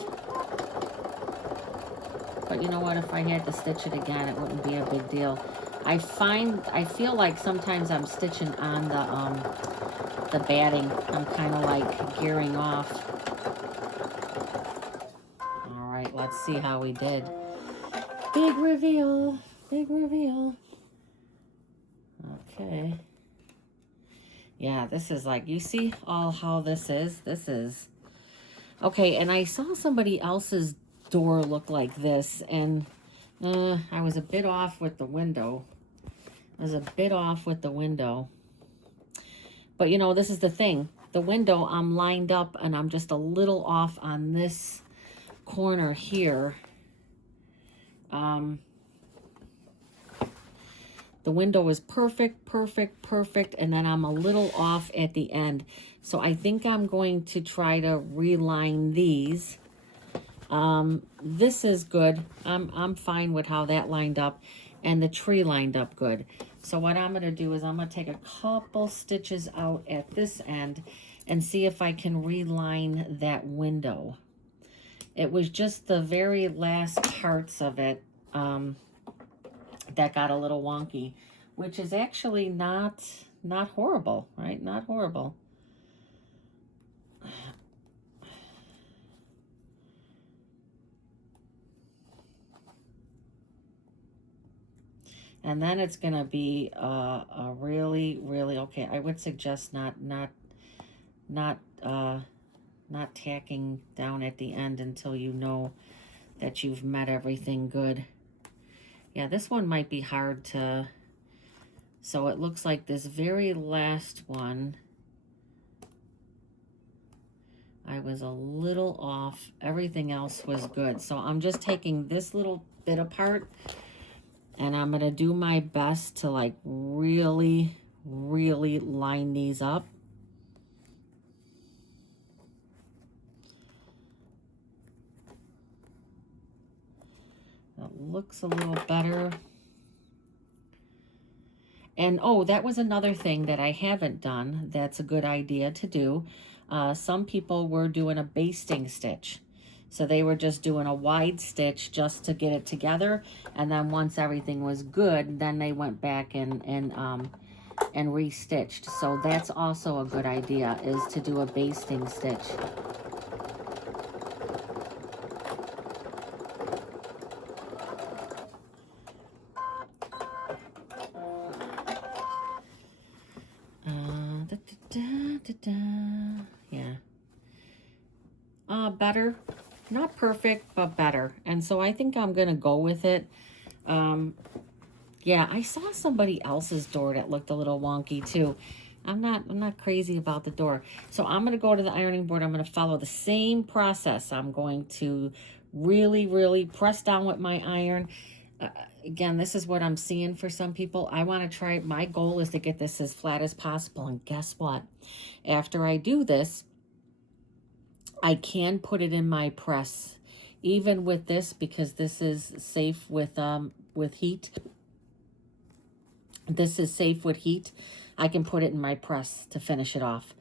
But you know what? If I had to stitch it again, it wouldn't be a big deal. I feel like sometimes I'm stitching on the batting. I'm kind of like gearing off. All right, let's see how we did. Big reveal. Big reveal. Okay. Yeah, this is like, you see all how this is? This is... Okay, and I saw somebody else's door look like this, and I was a bit off with the window. But, you know, this is the thing. The window, I'm lined up, and I'm just a little off on this corner here. The window is perfect, and then I'm a little off at the end. So I think I'm going to try to reline these. This is good. I'm fine with how that lined up, and the tree lined up good. So what I'm going to do is I'm going to take a couple stitches out at this end and see if I can reline that window. It was just the very last parts of it that got a little wonky, which is actually not horrible, right? Not horrible. And then it's going to be a really, okay. I would suggest not tacking down at the end until you know that you've met everything good. Yeah, this one might be hard to... So it looks like this very last one, I was a little off. Everything else was good. So I'm just taking this little bit apart, and I'm going to do my best to like really line these up. That looks a little better. And oh, that was another thing that I haven't done. That's a good idea to do. Some people were doing a basting stitch. So they were just doing a wide stitch just to get it together. And then once everything was good, then they went back and restitched. So that's also a good idea, is to do a basting stitch. Yeah. Better. Not perfect, but better. And so I think I'm going to go with it. Yeah, I saw somebody else's door that looked a little wonky too. I'm not crazy about the door. So I'm going to go to the ironing board. I'm going to follow the same process. I'm going to really press down with my iron. Again, this is what I'm seeing for some people. I want to try, my goal is to get this as flat as possible. And guess what? After I do this, I can put it in my press even with this, because this is safe with heat. This is safe with heat. I can put it in my press to finish it off,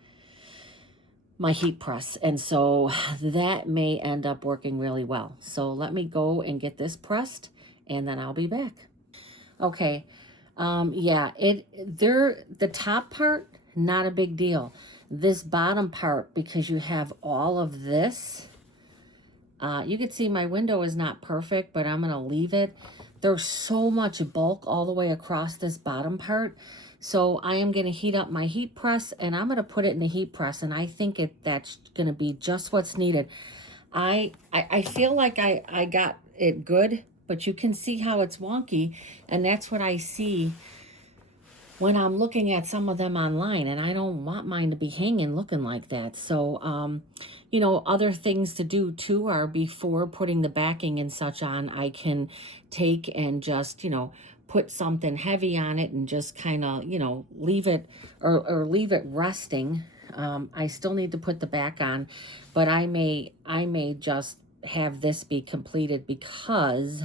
my heat press. And so that may end up working really well. So let me go and get this pressed, and then I'll be back. Okay. Yeah, the top part, not a big deal. This bottom part, because you have all of this, you can see my window is not perfect, but I'm going to leave it. There's so much bulk all the way across this bottom part. So I am going to heat up my heat press, and I'm going to put it in the heat press, and I think that's going to be just what's needed. I feel like I got it good, but you can see how it's wonky, and that's what I see when I'm looking at some of them online, and I don't want mine to be hanging looking like that. So, you know, other things to do too are, before putting the backing and such on, I can take and just, you know, put something heavy on it and just kind of, you know, leave it or leave it resting. I still need to put the back on, but I may just have this be completed, because,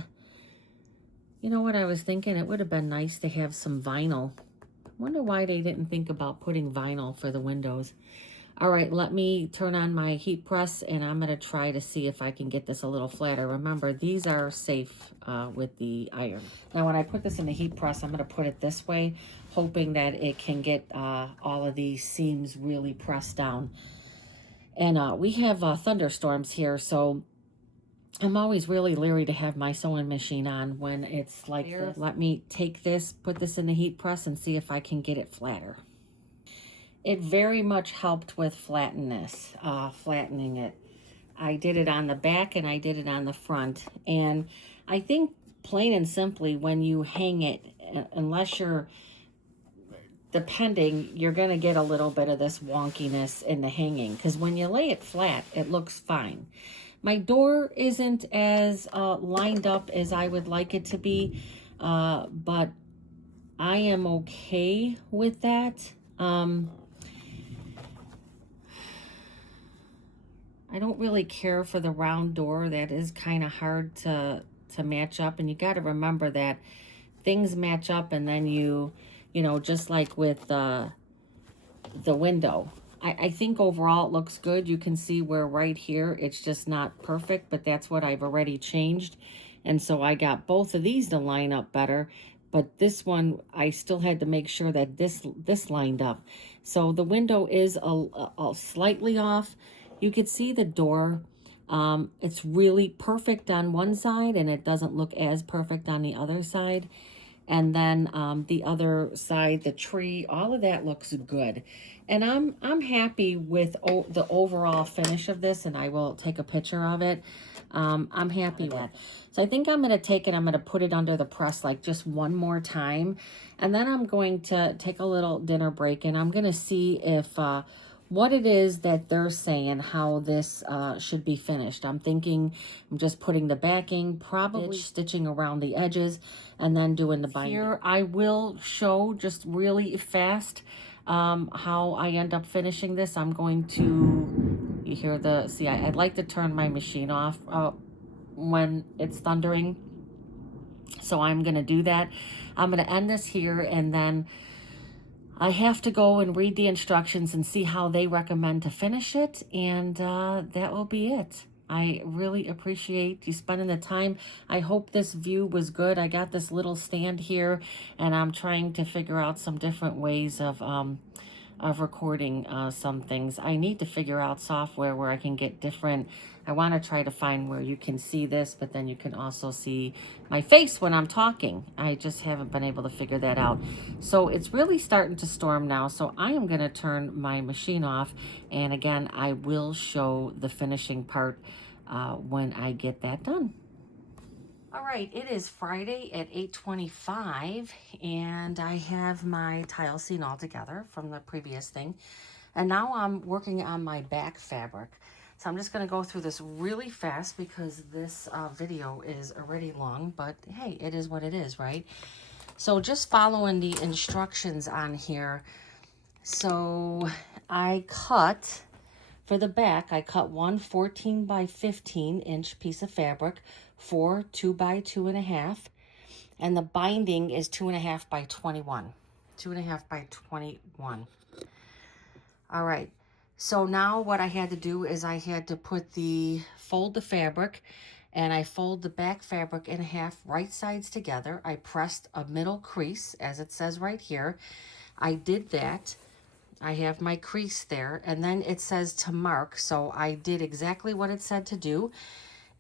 you know what I was thinking? It would have been nice to have some vinyl. Wonder why they didn't think about putting vinyl for the windows. All right, let me turn on my heat press, and I'm going to try to see if I can get this a little flatter. Remember, these are safe with the iron. Now, when I put this in the heat press, I'm going to put it this way, hoping that it can get all of these seams really pressed down. And we have thunderstorms here, so I'm always really leery to have my sewing machine on when it's like this. Let me take this, put this in the heat press, and see if I can get it flatter. It very much helped with flattening it. I did it on the back and I did it on the front. And I think, plain and simply, when you hang it, unless you're depending, you're going to get a little bit of this wonkiness in the hanging, because when you lay it flat, it looks fine. My door isn't as lined up as I would like it to be, but I am okay with that. I don't really care for the round door. That is kind of hard to match up, and you got to remember that things match up, and then you know, just like with the window. I think overall it looks good. You can see where right here it's just not perfect, but that's what I've already changed. And so I got both of these to line up better, but this one I still had to make sure that this lined up. So the window is a slightly off. You could see the door. It's really perfect on one side, and it doesn't look as perfect on the other side. And then the other side, the tree, all of that looks good. And I'm happy with the overall finish of this, and I will take a picture of it. I'm happy with it. So I think I'm going to take it, I'm going to put it under the press like just one more time. And then I'm going to take a little dinner break, and I'm going to see if what it is that they're saying, how this should be finished. I'm thinking I'm just putting the backing, probably stitching around the edges, and then doing the binding. Here I will show just really fast how I end up finishing this. I'm going to, you hear the, see, I'd like to turn my machine off when it's thundering. So I'm going to do that. I'm going to end this here, and then I have to go and read the instructions and see how they recommend to finish it, and that will be it. I really appreciate you spending the time. I hope this view was good. I got this little stand here, and I'm trying to figure out some different ways of recording some things. I need to figure out software where I can get different. I want to try to find where you can see this, but then you can also see my face when I'm talking. I just haven't been able to figure that out. So it's really starting to storm now, so I am going to turn my machine off, and again, I will show the finishing part when I get that done. All right, it is Friday at 8:25, and I have my tile scene all together from the previous thing. And now I'm working on my back fabric. So I'm just going to go through this really fast because this video is already long, but hey, it is what it is, right? So just following the instructions on here. So I cut For the back, I cut one 14 by 15 inch piece of fabric for 2 by 2.5. And the binding is 2.5 by 21. 2.5 by 21. All right. So now what I had to do is I had to fold the fabric, and I fold the back fabric in half, right sides together. I pressed a middle crease, as it says right here. I did that. I have my crease there, and then it says to mark. So I did exactly what it said to do.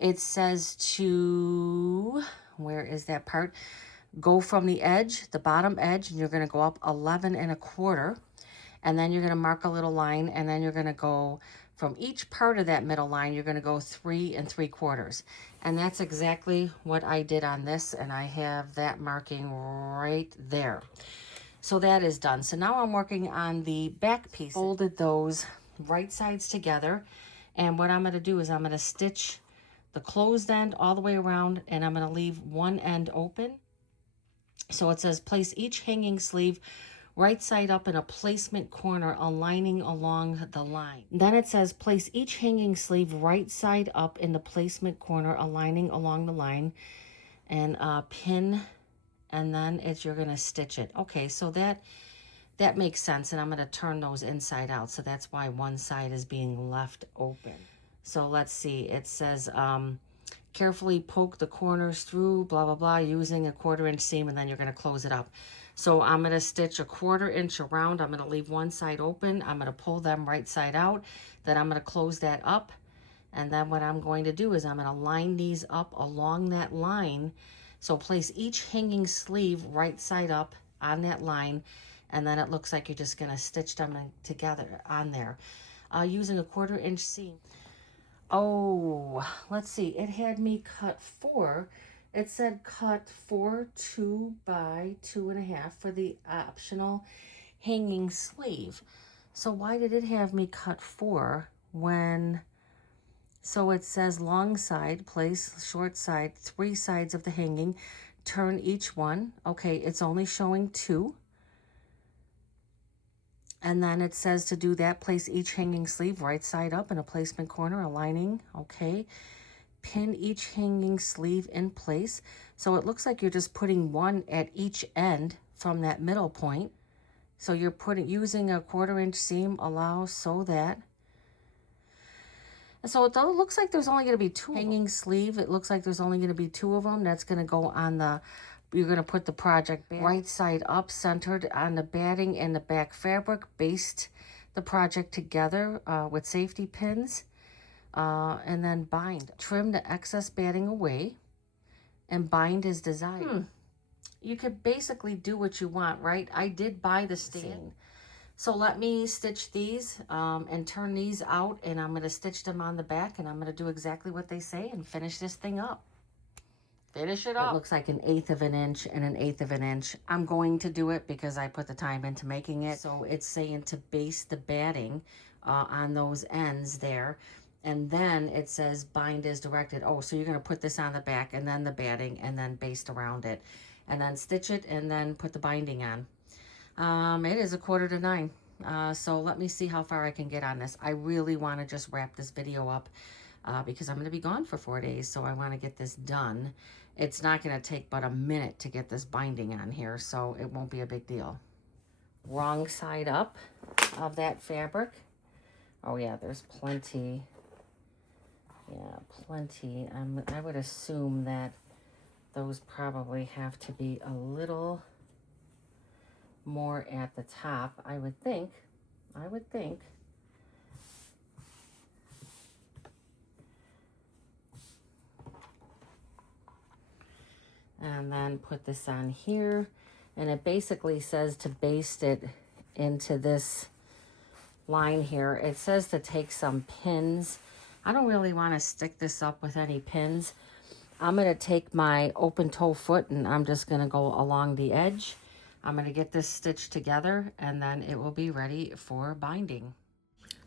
It says to, where is that part? Go from the edge, the bottom edge, and you're going to go up 11.25. And then you're going to mark a little line, and then you're going to go from each part of that middle line, you're going to go 3 3/4. And that's exactly what I did on this, and I have that marking right there. So that is done. So now I'm working on the back piece. Folded those right sides together, and what I'm going to do is I'm going to stitch the closed end all the way around, and I'm going to leave one end open. So it says place each hanging sleeve right side up in a placement corner aligning along the line. Then it says place each hanging sleeve right side up in the placement corner aligning along the line, and pin, and then you're going to stitch it. Okay, so that makes sense, and I'm going to turn those inside out, so that's why one side is being left open. So let's see, it says carefully poke the corners through, blah, blah, blah, using a 1/4 inch seam, and then you're going to close it up. So I'm going to stitch a 1/4 inch around. I'm going to leave one side open. I'm going to pull them right side out. Then I'm going to close that up. And then what I'm going to do is I'm going to line these up along that line. So place each hanging sleeve right side up on that line. And then it looks like you're just going to stitch them together on there using a 1/4 inch seam. Oh, let's see. It had me cut 4. It said cut 4 2 by 2.5 for the optional hanging sleeve. So why did it have me cut 4 when... So it says long side, place short side, 3 sides of the hanging, turn each one. Okay, it's only showing 2. And then it says to do that, place each hanging sleeve right side up in a placement corner, aligning. Okay. Pin each hanging sleeve in place. So it looks like you're just putting one at each end from that middle point. So you're using a 1/4 inch seam, allow so that. And so it looks like there's only going to be 2 hanging sleeve. It looks like there's only going to be 2 of them. That's going to go on you're going to put the project right side up, centered on the batting and the back fabric. Baste the project together with safety pins. And then bind. Trim the excess batting away and bind as desired. You could basically do what you want, right? I did buy the stand. So let me stitch these and turn these out, and I'm going to stitch them on the back, and I'm going to do exactly what they say and finish this thing up. Finish it up. It looks like 1/8 of an inch and 1/8 of an inch. I'm going to do it because I put the time into making it. So it's saying to baste the batting on those ends there. And then it says bind as directed. Oh, so you're going to put this on the back and then the batting and then baste around it. And then stitch it and then put the binding on. It is 8:45 to 9. So let me see how far I can get on this. I really want to just wrap this video up because I'm going to be gone for 4 days. So I want to get this done. It's not going to take but a minute to get this binding on here. So it won't be a big deal. Wrong side up of that fabric. Oh yeah, there's plenty. Yeah, plenty. I would assume that those probably have to be a little more at the top, I would think. And then put this on here. And it basically says to baste it into this line here. It says to take some pins. I don't really want to stick this up with any pins. I'm going to take my open toe foot and I'm just going to go along the edge. I'm going to get this stitched together and then it will be ready for binding.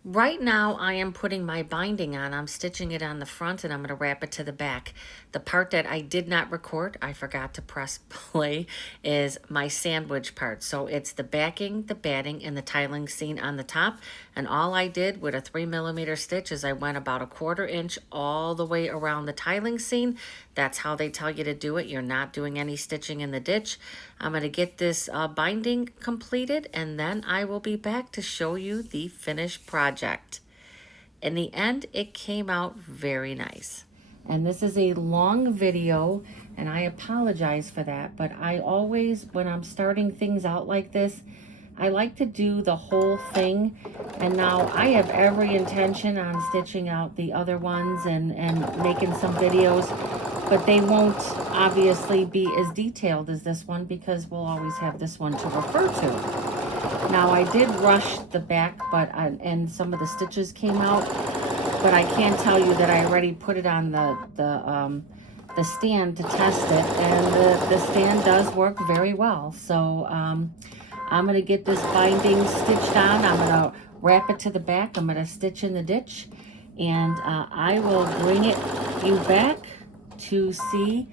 Right now, I am putting my binding on. I'm stitching it on the front and I'm going to wrap it to the back. The part that I did not record, I forgot to press play, is my sandwich part. So it's the backing, the batting, and the tiling seam on the top. And all I did with a 3mm stitch is I went about 1/4 inch all the way around the tiling seam. That's how they tell you to do it. You're not doing any stitching in the ditch. I'm going to get this binding completed, and then I will be back to show you the finished project. In the end, it came out very nice. And this is a long video, and I apologize for that, but I always, when I'm starting things out like this, I like to do the whole thing. And now I have every intention on stitching out the other ones and making some videos, but they won't obviously be as detailed as this one because we'll always have this one to refer to. Now I did rush the back, but and some of the stitches came out, but I can tell you that I already put it on the stand to test it, and the stand does work very well. So I'm going to get this binding stitched on. I'm going to wrap it to the back. I'm going to stitch in the ditch, and I will bring you back to see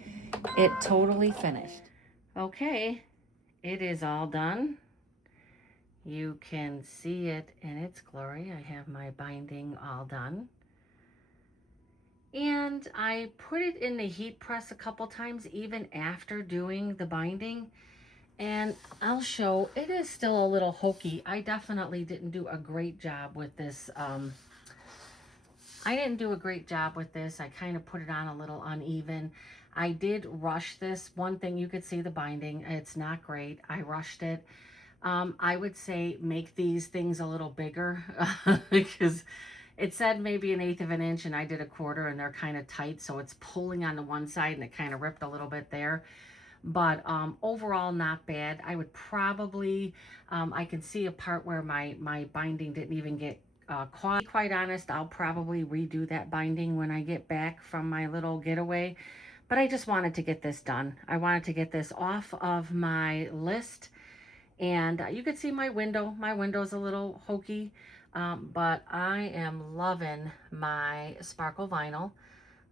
it totally finished. Okay, it is all done. You can see it in its glory. I have my binding all done. And I put it in the heat press a couple times even after doing the binding. And I'll show, it is still a little hokey. I definitely didn't do a great job with this. I didn't do a great job with this. I kind of put it on a little uneven. I did rush this. One thing, you could see the binding. It's not great. I rushed it. I would say make these things a little bigger because it said maybe 1/8 of an inch and I did 1/4, and they're kind of tight. So it's pulling on the one side and it kind of ripped a little bit there. But overall, not bad. I would probably, I can see a part where my binding didn't even get caught. To be quite honest, I'll probably redo that binding when I get back from my little getaway. But I just wanted to get this done. I wanted to get this off of my list. And you can see my window. My window's a little hokey, but I am loving my sparkle vinyl.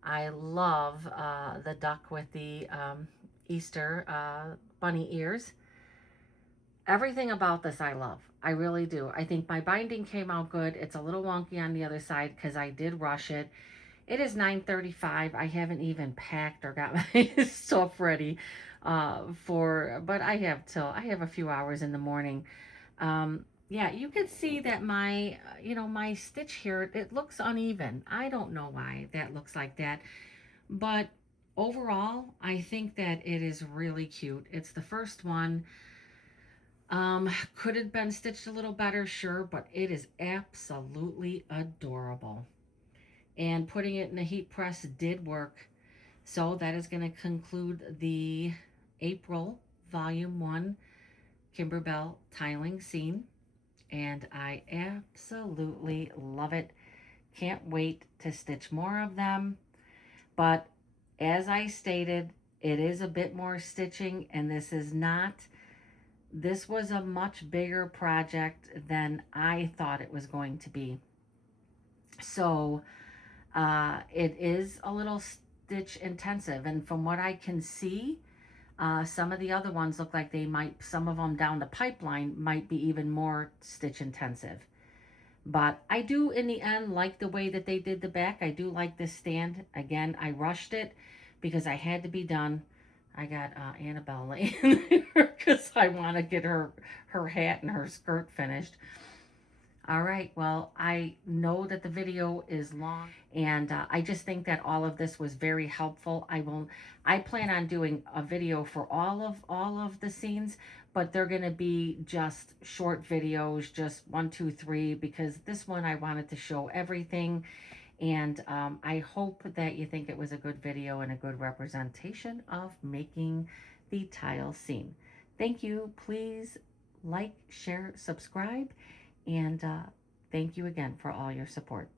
I love the duck with the Easter bunny ears. Everything about this I love. I really do. I think my binding came out good. It's a little wonky on the other side because I did rush it. It is 9:35. I haven't even packed or got my stuff ready but I have a few hours in the morning. Yeah, you can see that my, my stitch here, it looks uneven. I don't know why that looks like that, but overall, I think that it is really cute. It's the first one. Could have been stitched a little better, sure, but it is absolutely adorable. And putting it in the heat press did work. So that is going to conclude the April Volume 1 Kimberbell tiling seam. And I absolutely love it. Can't wait to stitch more of them. But as I stated, it is a bit more stitching, and this was a much bigger project than I thought it was going to be. So it is a little stitch intensive, and from what I can see, some of the other ones look like some of them down the pipeline might be even more stitch intensive. But I do, in the end, like the way that they did the back. I do like this stand. Again, I rushed it because I had to be done. I got Annabelle laying there because I want to get her hat and her skirt finished. All right, well, I know that the video is long, and I just think that all of this was very helpful. I plan on doing a video for all of the scenes, but they're going to be just short videos, just 1, 2, 3, because this one I wanted to show everything. And I hope that you think it was a good video and a good representation of making the tile seam. Thank you. Please like, share, subscribe. And thank you again for all your support.